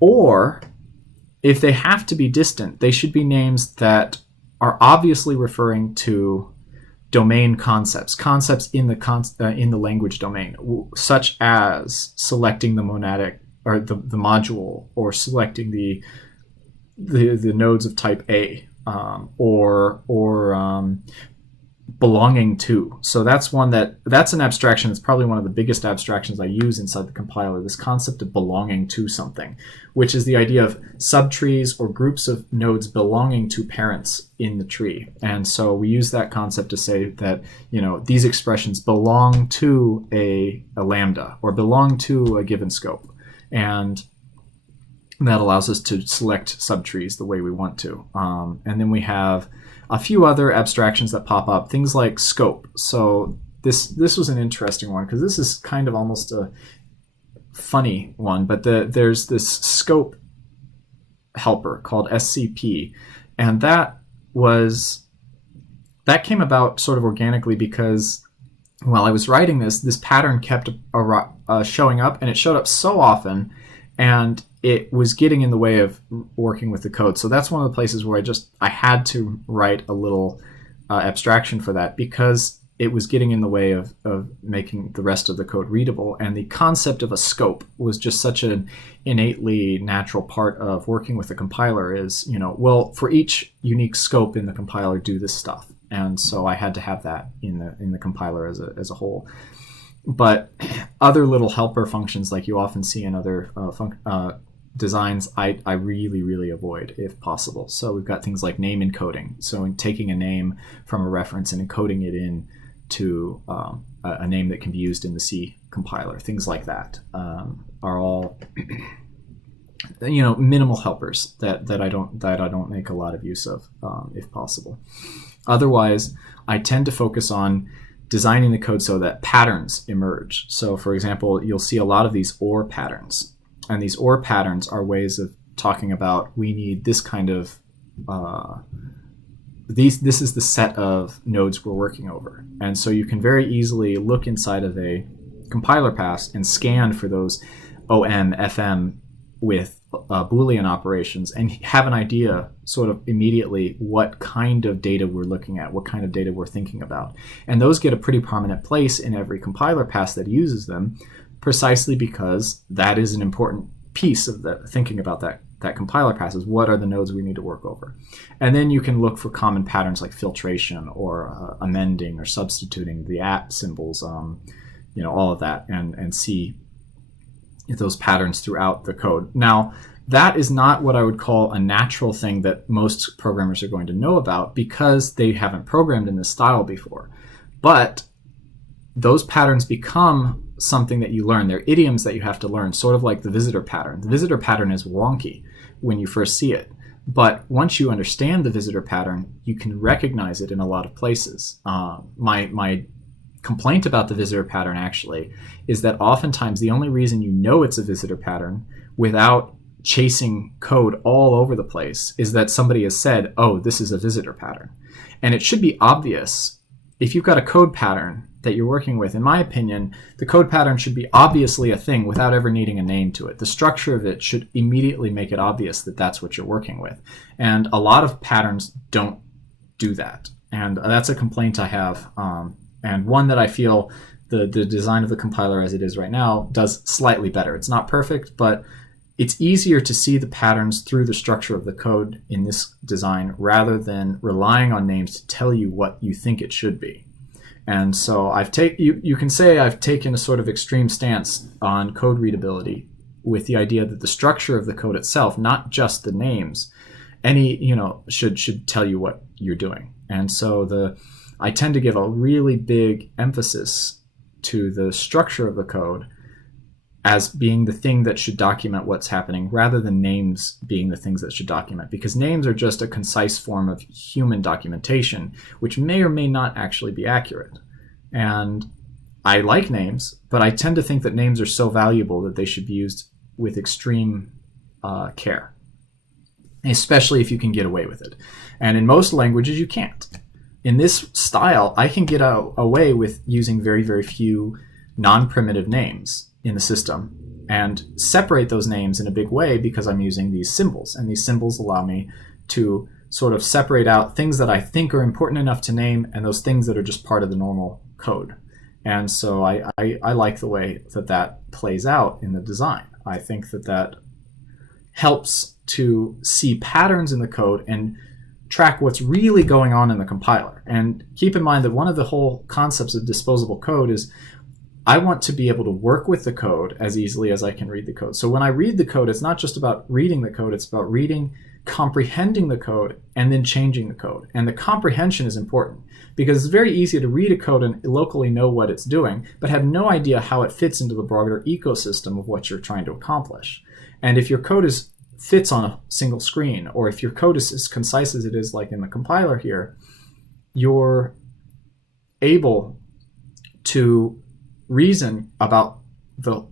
Or if they have to be distant, they should be names that are obviously referring to domain concepts in the language domain, such as selecting the monadic or the module, or selecting the nodes of type A, or belonging to. So that's an abstraction. It's probably one of the biggest abstractions I use inside the compiler, this concept of belonging to something, which is the idea of subtrees or groups of nodes belonging to parents in the tree. And so we use that concept to say that, these expressions belong to a lambda or belong to a given scope. And that allows us to select subtrees the way we want to. And then we have a few other abstractions that pop up, things like scope. So this was an interesting one because this is kind of almost a funny one, but there's this scope helper called SCP, and that came about sort of organically because while I was writing this pattern kept showing up, and it showed up so often, and it was getting in the way of working with the code. So that's one of the places where I had to write a little abstraction for that, because it was getting in the way of making the rest of the code readable. And the concept of a scope was just such an innately natural part of working with the compiler is, for each unique scope in the compiler, do this stuff. And so I had to have that in the compiler as a whole. But other little helper functions like you often see in other designs, I really, really avoid if possible. So we've got things like name encoding. So in taking a name from a reference and encoding it in to a name that can be used in the C compiler, things like that are all minimal helpers that I don't make a lot of use of if possible. Otherwise, I tend to focus on designing the code so that patterns emerge. So for example, you'll see a lot of these OR patterns. And these OR patterns are ways of talking about, we need this kind of, this is the set of nodes we're working over. And so you can very easily look inside of a compiler pass and scan for those OM, FM with Boolean operations and have an idea sort of immediately what kind of data we're looking at, what kind of data we're thinking about. And those get a pretty prominent place in every compiler pass that uses them, precisely because that is an important piece of the thinking about that compiler pass is what are the nodes we need to work over. And then you can look for common patterns like filtration or amending or substituting the at symbols, all of that, and see those patterns throughout the code. Now, that is not what I would call a natural thing that most programmers are going to know about because they haven't programmed in this style before. But those patterns become something that you learn. They're idioms that you have to learn, sort of like the visitor pattern. The visitor pattern is wonky when you first see it. But once you understand the visitor pattern, you can recognize it in a lot of places. My complaint about the visitor pattern actually is that oftentimes the only reason you know it's a visitor pattern without chasing code all over the place is that somebody has said, oh, this is a visitor pattern. And it should be obvious. If you've got a code pattern that you're working with, in my opinion, the code pattern should be obviously a thing without ever needing a name to it. The structure of it should immediately make it obvious that that's what you're working with. And a lot of patterns don't do that. And that's a complaint I have. And one that I feel the design of the compiler as it is right now does slightly better. It's not perfect, but it's easier to see the patterns through the structure of the code in this design rather than relying on names to tell you what you think it should be. And so you can say I've taken a sort of extreme stance on code readability with the idea that the structure of the code itself, not just the names, should tell you what you're doing. And so I tend to give a really big emphasis to the structure of the code as being the thing that should document what's happening, rather than names being the things that should document, because names are just a concise form of human documentation, which may or may not actually be accurate. And I like names, but I tend to think that names are so valuable that they should be used with extreme care, especially if you can get away with it. And in most languages, you can't. In this style, I can get away with using very, very few non-primitive names in the system and separate those names in a big way because I'm using these symbols. And these symbols allow me to sort of separate out things that I think are important enough to name and those things that are just part of the normal code. And so I like the way that plays out in the design. I think that helps to see patterns in the code and track what's really going on in the compiler. And keep in mind that one of the whole concepts of disposable code is I want to be able to work with the code as easily as I can read the code. So when I read the code, it's not just about reading the code, it's about reading, comprehending the code, and then changing the code. And the comprehension is important because it's very easy to read a code and locally know what it's doing, but have no idea how it fits into the broader ecosystem of what you're trying to accomplish. And if your code fits on a single screen, or if your code is as concise as it is like in the compiler here, you're able to reason about the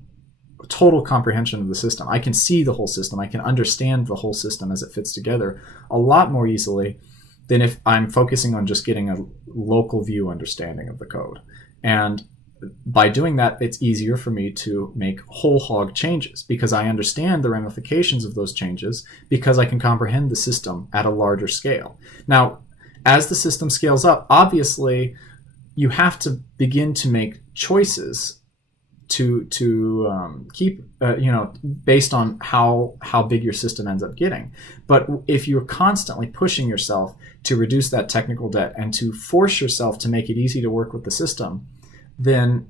total comprehension of the system. I can see the whole system. I can understand the whole system as it fits together a lot more easily than if I'm focusing on just getting a local view understanding of the code. And by doing that, it's easier for me to make whole hog changes because I understand the ramifications of those changes because I can comprehend the system at a larger scale. Now, as the system scales up, obviously, you have to begin to make choices to keep, based on how big your system ends up getting. But if you're constantly pushing yourself to reduce that technical debt and to force yourself to make it easy to work with the system, then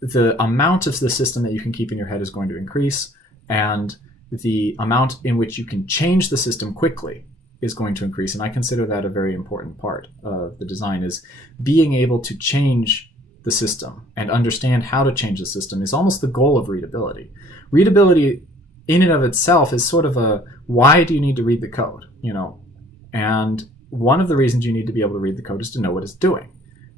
the amount of the system that you can keep in your head is going to increase, and the amount in which you can change the system quickly is going to increase. And I consider that a very important part of the design, is being able to change the system and understand how to change the system is almost the goal of readability. Readability in and of itself is sort of a, why do you need to read the code? And one of the reasons you need to be able to read the code is to know what it's doing.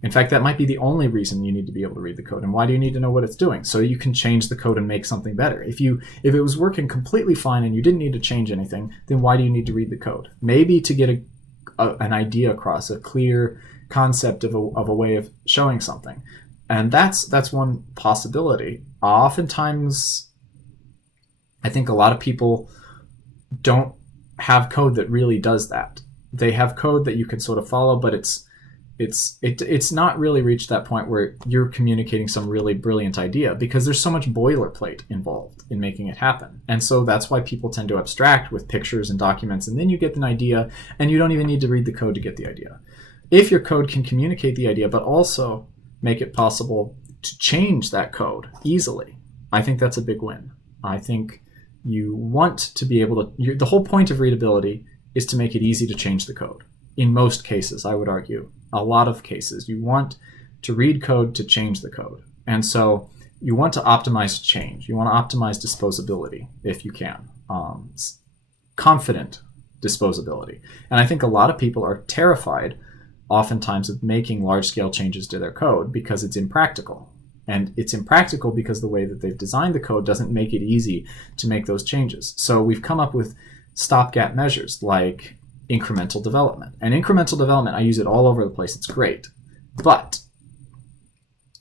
In fact, that might be the only reason you need to be able to read the code. And why do you need to know what it's doing? So you can change the code and make something better. If it was working completely fine and you didn't need to change anything, then why do you need to read the code? Maybe to get an idea across, a clear concept of a way of showing something. And that's one possibility. Oftentimes, I think a lot of people don't have code that really does that. They have code that you can sort of follow, but it's not really reached that point where you're communicating some really brilliant idea, because there's so much boilerplate involved in making it happen. And so that's why people tend to abstract with pictures and documents, and then you get an idea and you don't even need to read the code to get the idea. If your code can communicate the idea but also make it possible to change that code easily, I think that's a big win. I think you want to be able to, the whole point of readability is to make it easy to change the code. In most cases, I would argue, a lot of cases, you want to read code to change the code. And so you want to optimize change. You want to optimize disposability if you can. Confident disposability. And I think a lot of people are terrified oftentimes of making large-scale changes to their code because it's impractical. And it's impractical because the way that they've designed the code doesn't make it easy to make those changes. So we've come up with stopgap measures like incremental development. And incremental development, I use it all over the place. It's great. But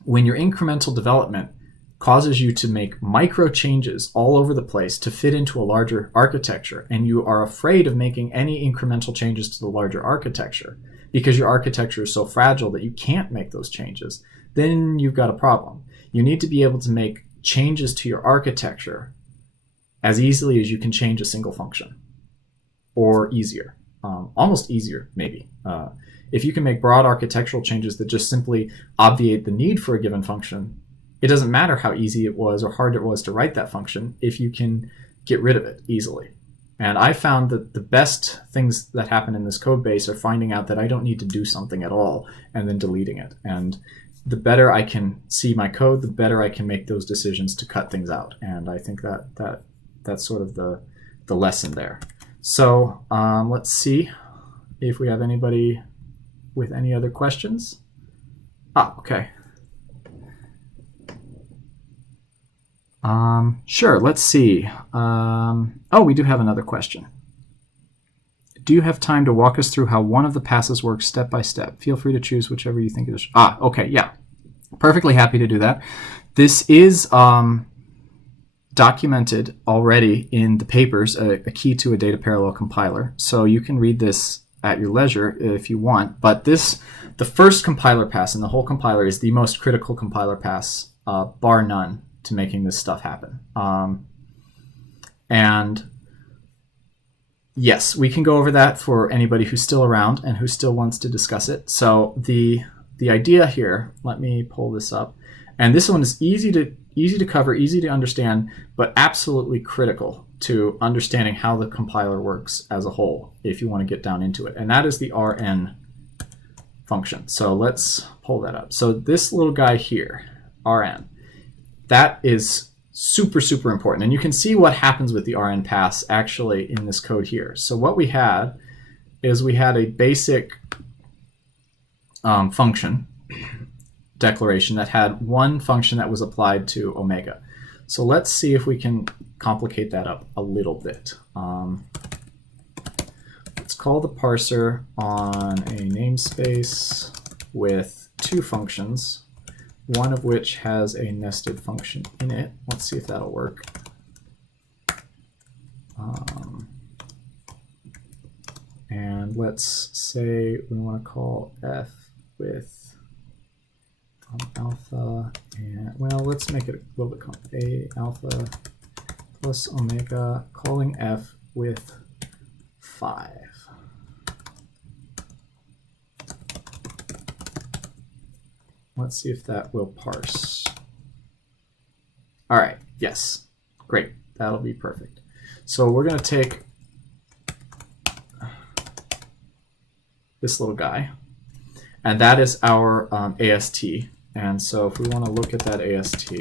when your incremental development causes you to make micro changes all over the place to fit into a larger architecture, and you are afraid of making any incremental changes to the larger architecture because your architecture is so fragile that you can't make those changes, then you've got a problem. You need to be able to make changes to your architecture as easily as you can change a single function, or easier. Almost easier, maybe. If you can make broad architectural changes that just simply obviate the need for a given function, it doesn't matter how easy it was or hard it was to write that function if you can get rid of it easily. And I found that the best things that happen in this code base are finding out that I don't need to do something at all and then deleting it. And the better I can see my code, the better I can make those decisions to cut things out. And I think that's sort of the lesson there. So let's see if we have anybody with any other questions. Okay. Sure, let's see. Oh, we do have another question. Do you have time to walk us through how one of the passes works step by step? Feel free to choose whichever you think is. Okay, yeah. Perfectly happy to do that. This is documented already in the papers, a key to a data parallel compiler. So you can read this at your leisure if you want. But the first compiler pass in the whole compiler is the most critical compiler pass, bar none, to making this stuff happen. And yes, we can go over that for anybody who's still around and who still wants to discuss it. So the idea here, let me pull this up. And this one is easy to cover, easy to understand, but absolutely critical to understanding how the compiler works as a whole if you want to get down into it. And that is the rn function. So let's pull that up. So this little guy here, rn, that is super, super important. And you can see what happens with the rn pass actually in this code here. So what we had is we had a basic function declaration that had one function that was applied to omega. So let's see if we can complicate that up a little bit. Let's call the parser on a namespace with two functions, one of which has a nested function in it. Let's see if that'll work. And let's say we want to call f with alpha, and well, let's make it a little bit complicated. A alpha plus omega, calling f with 5. Let's see if that will parse. All right, yes, great, that'll be perfect. So we're going to take this little guy, and that is our AST. And so if we want to look at that AST,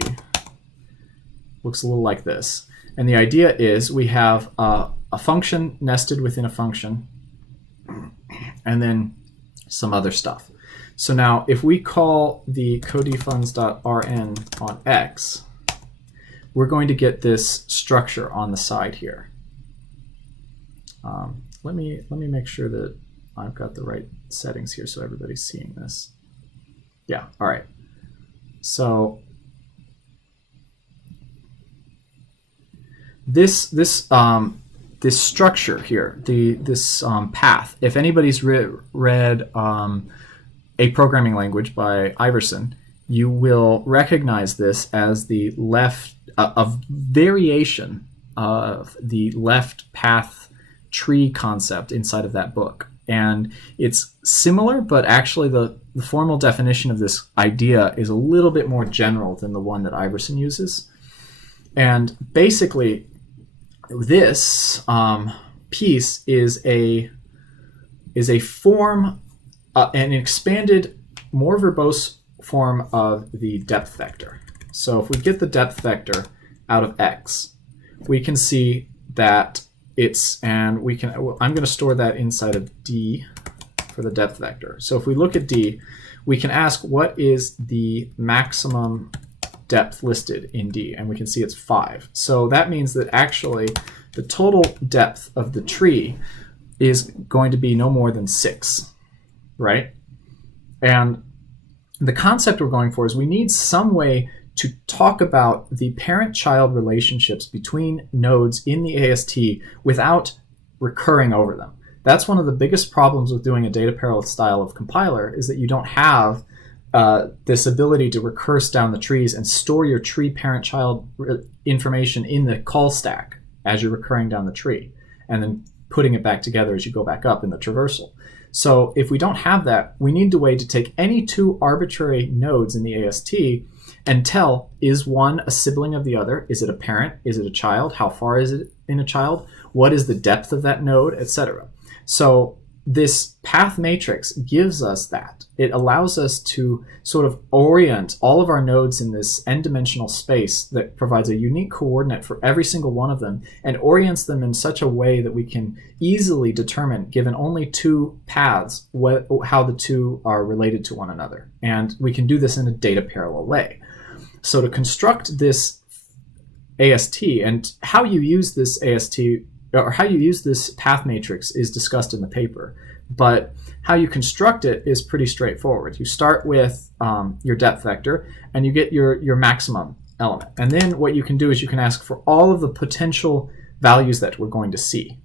looks a little like this. And the idea is we have a function nested within a function, and then some other stuff. So now if we call the Co-dfns.rn on X, we're going to get this structure on the side here. Let me make sure that I've got the right settings here so everybody's seeing this. Yeah, all right. So this structure here, this path, if anybody's read A Programming Language by Iverson, you will recognize this as the a variation of the left path tree concept inside of that book. And it's similar, but actually the formal definition of this idea is a little bit more general than the one that Iverson uses. And basically, this piece is a form, an expanded, more verbose form of the depth vector. So if we get the depth vector out of X, we can see that I'm going to store that inside of D for the depth vector. So if we look at D, we can ask what is the maximum depth listed in D, and we can see it's 5. So that means that actually the total depth of the tree is going to be no more than 6, right? And the concept we're going for is we need some way to talk about the parent-child relationships between nodes in the AST without recurring over them. That's one of the biggest problems with doing a data parallel style of compiler, is that you don't have this ability to recurse down the trees and store your tree parent-child information in the call stack as you're recurring down the tree, and then putting it back together as you go back up in the traversal. So if we don't have that, we need a way to take any two arbitrary nodes in the AST and tell, is one a sibling of the other? Is it a parent? Is it a child? How far is it in a child? What is the depth of that node, etc.? So this path matrix gives us that. It allows us to sort of orient all of our nodes in this n-dimensional space that provides a unique coordinate for every single one of them and orients them in such a way that we can easily determine, given only two paths, how the two are related to one another. And we can do this in a data parallel way. So to construct this AST, and how you use this AST, or how you use this path matrix, is discussed in the paper. But how you construct it is pretty straightforward. You start with your depth vector, and you get your maximum element. And then what you can do is you can ask for all of the potential values that we're going to see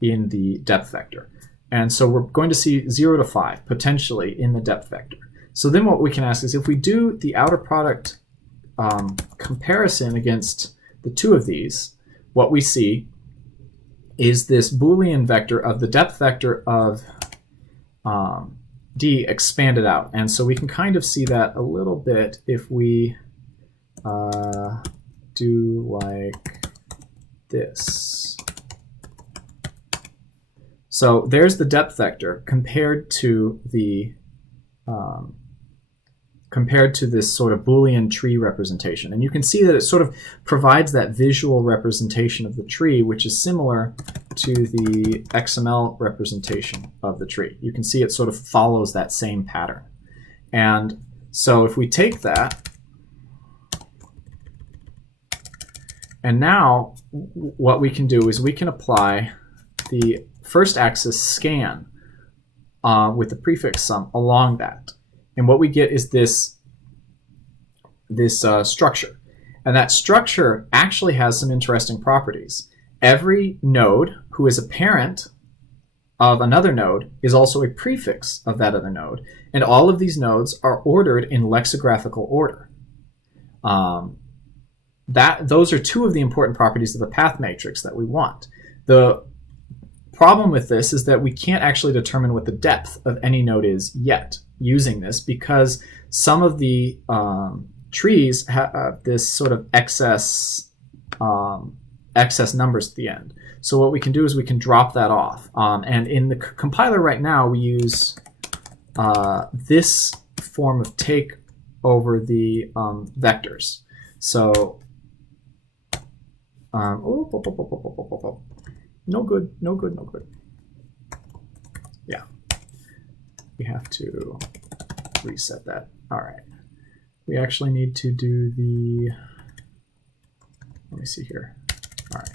in the depth vector. And so we're going to see 0 to 5 potentially in the depth vector. So then what we can ask is, if we do the outer product comparison against the two of these, what we see is this Boolean vector of the depth vector of D expanded out. And so we can kind of see that a little bit if we do like this. So there's the depth vector compared to the this sort of Boolean tree representation. And you can see that it sort of provides that visual representation of the tree, which is similar to the XML representation of the tree. You can see it sort of follows that same pattern. And so if we take that, and now what we can do is we can apply the first axis scan with the prefix sum along that. And what we get is this structure. And that structure actually has some interesting properties. Every node who is a parent of another node is also a prefix of that other node. And all of these nodes are ordered in lexicographical order. Those are two of the important properties of the path matrix that we want. The problem with this is that we can't actually determine what the depth of any node is yet using this, because some of the trees have this sort of excess numbers at the end. So what we can do is we can drop that off. And in the compiler right now, we use this form of take over the vectors. So no good. Yeah. We have to reset that. All right. We actually need to do the, let me see here. All right.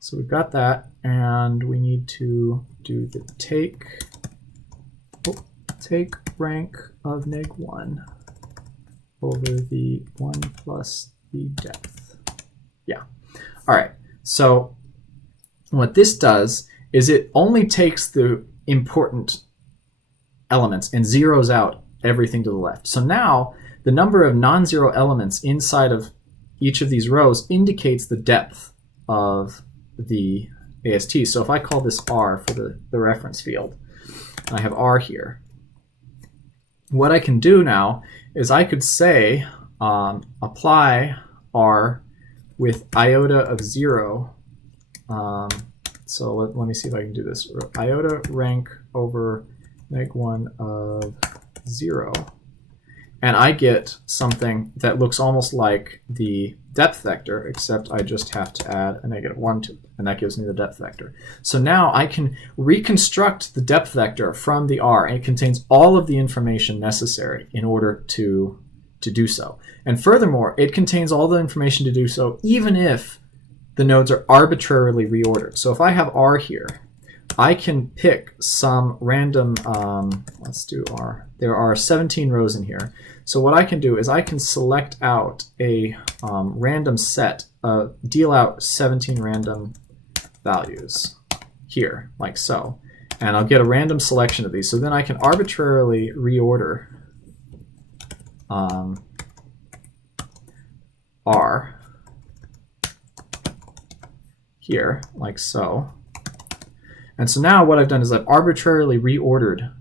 So we've got that, and we need to do the take rank of neg1 over the 1 plus the depth. Yeah. All right. So what this does is it only takes the important elements and zeroes out everything to the left. So now the number of non-zero elements inside of each of these rows indicates the depth of the AST. So if I call this R for the reference field, I have R here. What I can do now is I could say apply R with iota of 0. So let me see if I can do this. Iota rank over neg1 of 0. And I get something that looks almost like the depth vector, except I just have to add a -1 to it, and that gives me the depth vector. So now I can reconstruct the depth vector from the R, and it contains all of the information necessary in order to do so. And furthermore, it contains all the information to do so even if the nodes are arbitrarily reordered. So if I have R here, I can pick some random, let's do R. There are 17 rows in here. So what I can do is I can select out a random set, deal out 17 random values here, like so. And I'll get a random selection of these. So then I can arbitrarily reorder R here, like so. And so now what I've done is I've arbitrarily reordered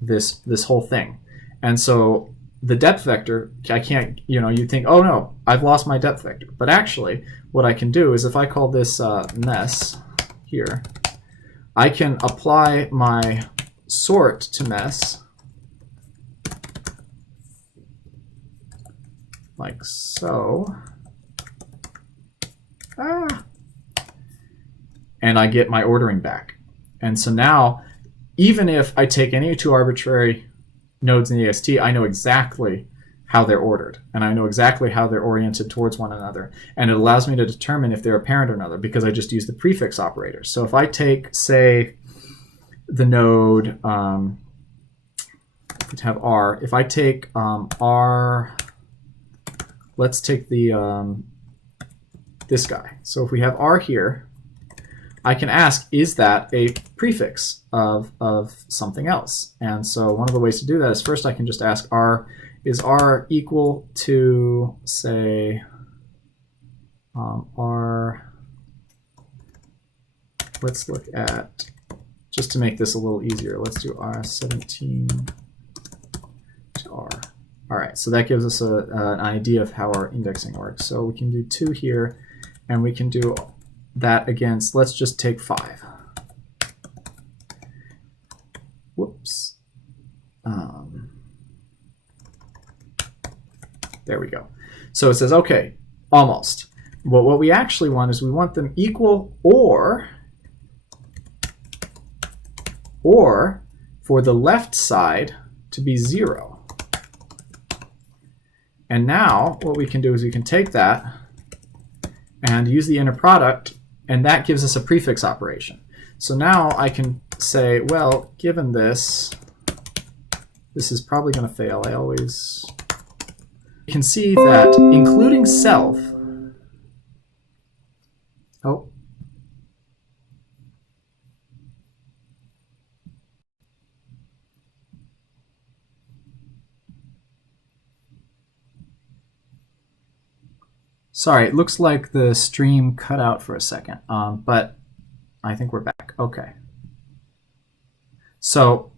this whole thing. And so the depth vector, I can't, you'd think, oh no, I've lost my depth vector. But actually, what I can do is if I call this mess here, I can apply my sort to mess like so. And I get my ordering back. And so now, even if I take any two arbitrary nodes in the AST, I know exactly how they're ordered. And I know exactly how they're oriented towards one another. And it allows me to determine if they're a parent or another because I just use the prefix operator. So if I take, say, the node, we'd have R. If I take R, let's take the this guy. So if we have R here, I can ask, is that a prefix of something else? And so one of the ways to do that is first I can just ask R, is R equal to, say, R, let's look at, just to make this a little easier, let's do R17 to R. All right, so that gives us an idea of how our indexing works. So we can do 2 here, and we can do that against, let's just take 5. Whoops. There we go. So it says, okay, almost. But what we actually want is we want them equal or for the left side to be 0. And now what we can do is we can take that and use the inner product, and that gives us a prefix operation. So now I can say, well, given this is probably going to fail. You can see that including self, oh, sorry, it looks like the stream cut out for a second, but I think we're back. Okay. So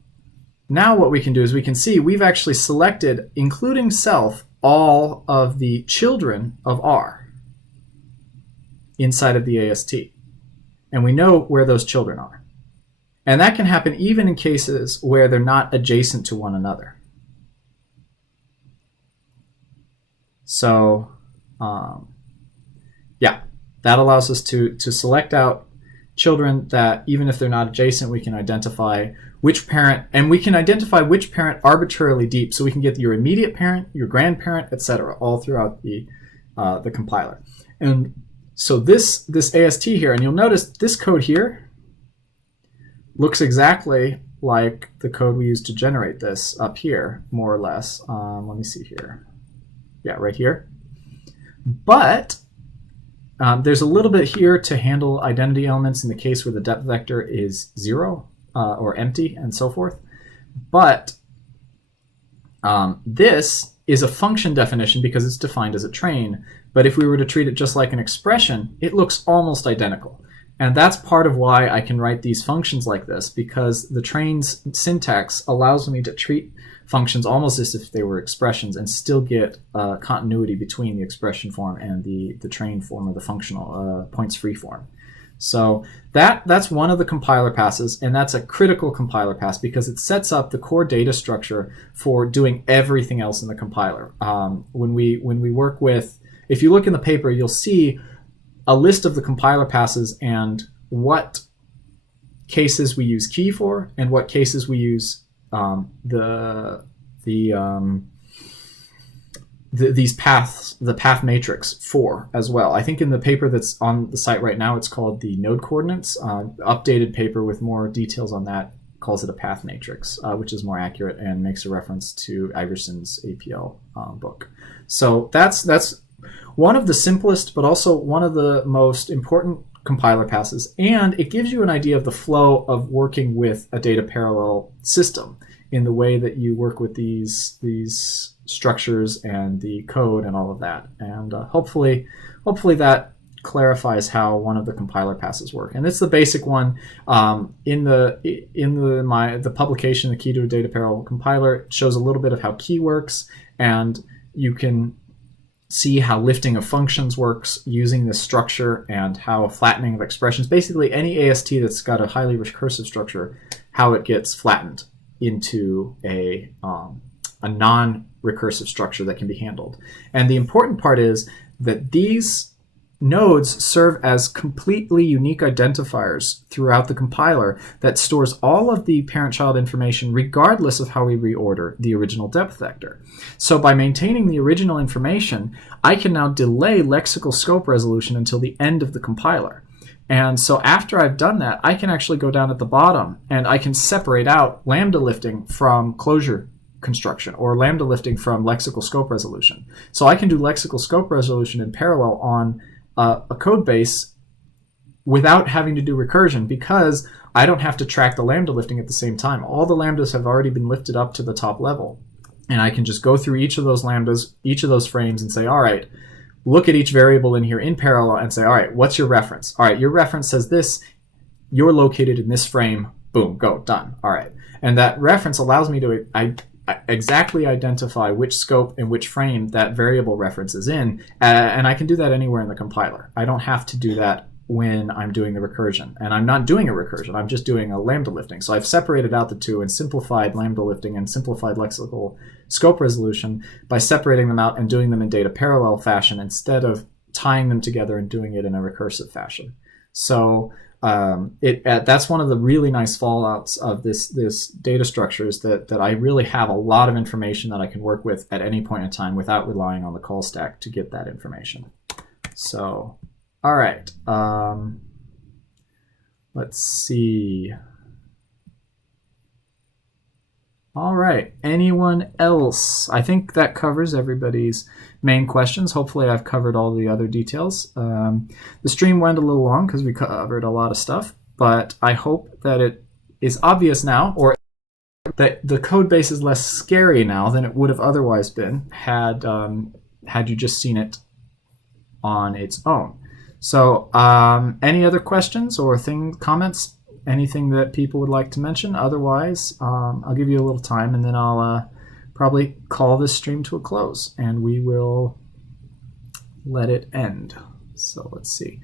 now what we can do is we can see we've actually selected, including self, all of the children of R inside of the AST. And we know where those children are. And that can happen even in cases where they're not adjacent to one another. So yeah, that allows us to select out children that even if they're not adjacent, we can identify which parent, and we can identify which parent arbitrarily deep, so we can get your immediate parent, your grandparent, etc., all throughout the compiler. And so this AST here, and you'll notice this code here looks exactly like the code we used to generate this up here, more or less. Let me see here. Yeah, right here. But there's a little bit here to handle identity elements in the case where the depth vector is 0 or empty and so forth. But this is a function definition because it's defined as a train. But if we were to treat it just like an expression, it looks almost identical. And that's part of why I can write these functions like this, because the train's syntax allows me to treat functions almost as if they were expressions and still get continuity between the expression form and the train form or the functional points-free form. So that's one of the compiler passes, and that's a critical compiler pass because it sets up the core data structure for doing everything else in the compiler. When we work with, if you look in the paper, you'll see a list of the compiler passes and what cases we use key for and what cases we use these paths, the path matrix for as well. I think in the paper that's on the site right now, it's called the node coordinates. Updated paper with more details on that calls it a path matrix, which is more accurate and makes a reference to Iverson's APL book. So that's one of the simplest, but also one of the most important compiler passes, and it gives you an idea of the flow of working with a data parallel system in the way that you work with these structures and the code and all of that. And hopefully that clarifies how one of the compiler passes work, and it's the basic one. In the publication, the Key to a Data Parallel Compiler, it shows a little bit of how key works, and you can see how lifting of functions works using this structure, and how flattening of expressions, basically any AST that's got a highly recursive structure, how it gets flattened into a non-recursive structure that can be handled. And the important part is that these nodes serve as completely unique identifiers throughout the compiler that stores all of the parent-child information regardless of how we reorder the original depth vector. So by maintaining the original information, I can now delay lexical scope resolution until the end of the compiler. And so after I've done that, I can actually go down at the bottom and I can separate out lambda lifting from closure construction, or lambda lifting from lexical scope resolution. So I can do lexical scope resolution in parallel on a code base without having to do recursion, because I don't have to track the lambda lifting at the same time. All the lambdas have already been lifted up to the top level, and I can just go through each of those lambdas, each of those frames, and say, all right, look at each variable in here in parallel and say, all right, what's your reference? All right, your reference says this, you're located in this frame, boom, go, done. All right, and that reference allows me to exactly identify which scope and which frame that variable reference is in, and I can do that anywhere in the compiler. I don't have to do that when I'm doing the recursion, and I'm not doing a recursion, I'm just doing a lambda lifting. So I've separated out the two and simplified lambda lifting and simplified lexical scope resolution by separating them out and doing them in data parallel fashion instead of tying them together and doing it in a recursive fashion. So that's one of the really nice fallouts of this data structure, is that I really have a lot of information that I can work with at any point in time without relying on the call stack to get that information. So, all right, let's see. All right, anyone else? I think that covers everybody's main questions. Hopefully I've covered all the other details. The stream went a little long because we covered a lot of stuff, but I hope that it is obvious now, or that the code base is less scary now than it would have otherwise been had you just seen it on its own. So any other questions or comments? Anything that people would like to mention? Otherwise, I'll give you a little time, and then I'll probably call this stream to a close, and we will let it end. So let's see.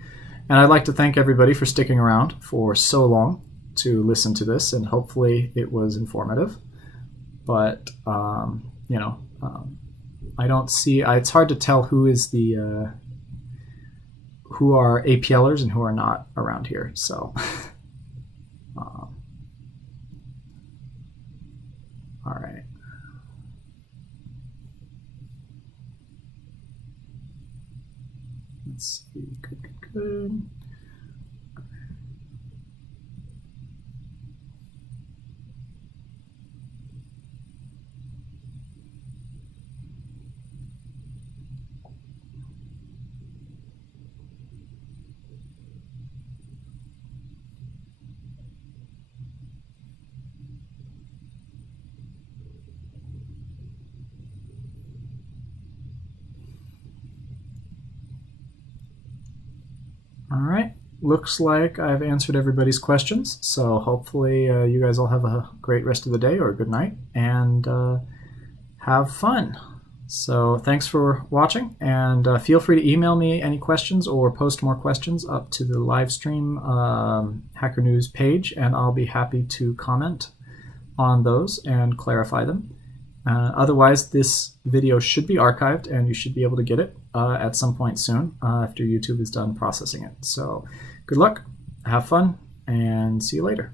And I'd like to thank everybody for sticking around for so long to listen to this, and hopefully it was informative. But you know, I don't see. It's hard to tell who is the who are APLers and who are not around here. So. All right. Let's see. Good. All right, looks like I've answered everybody's questions, so hopefully you guys all have a great rest of the day or a good night, and have fun. So thanks for watching, and feel free to email me any questions or post more questions up to the live stream Hacker News page, and I'll be happy to comment on those and clarify them. Otherwise, this video should be archived, and you should be able to get it at some point soon after YouTube is done processing it. So good luck, have fun, and see you later.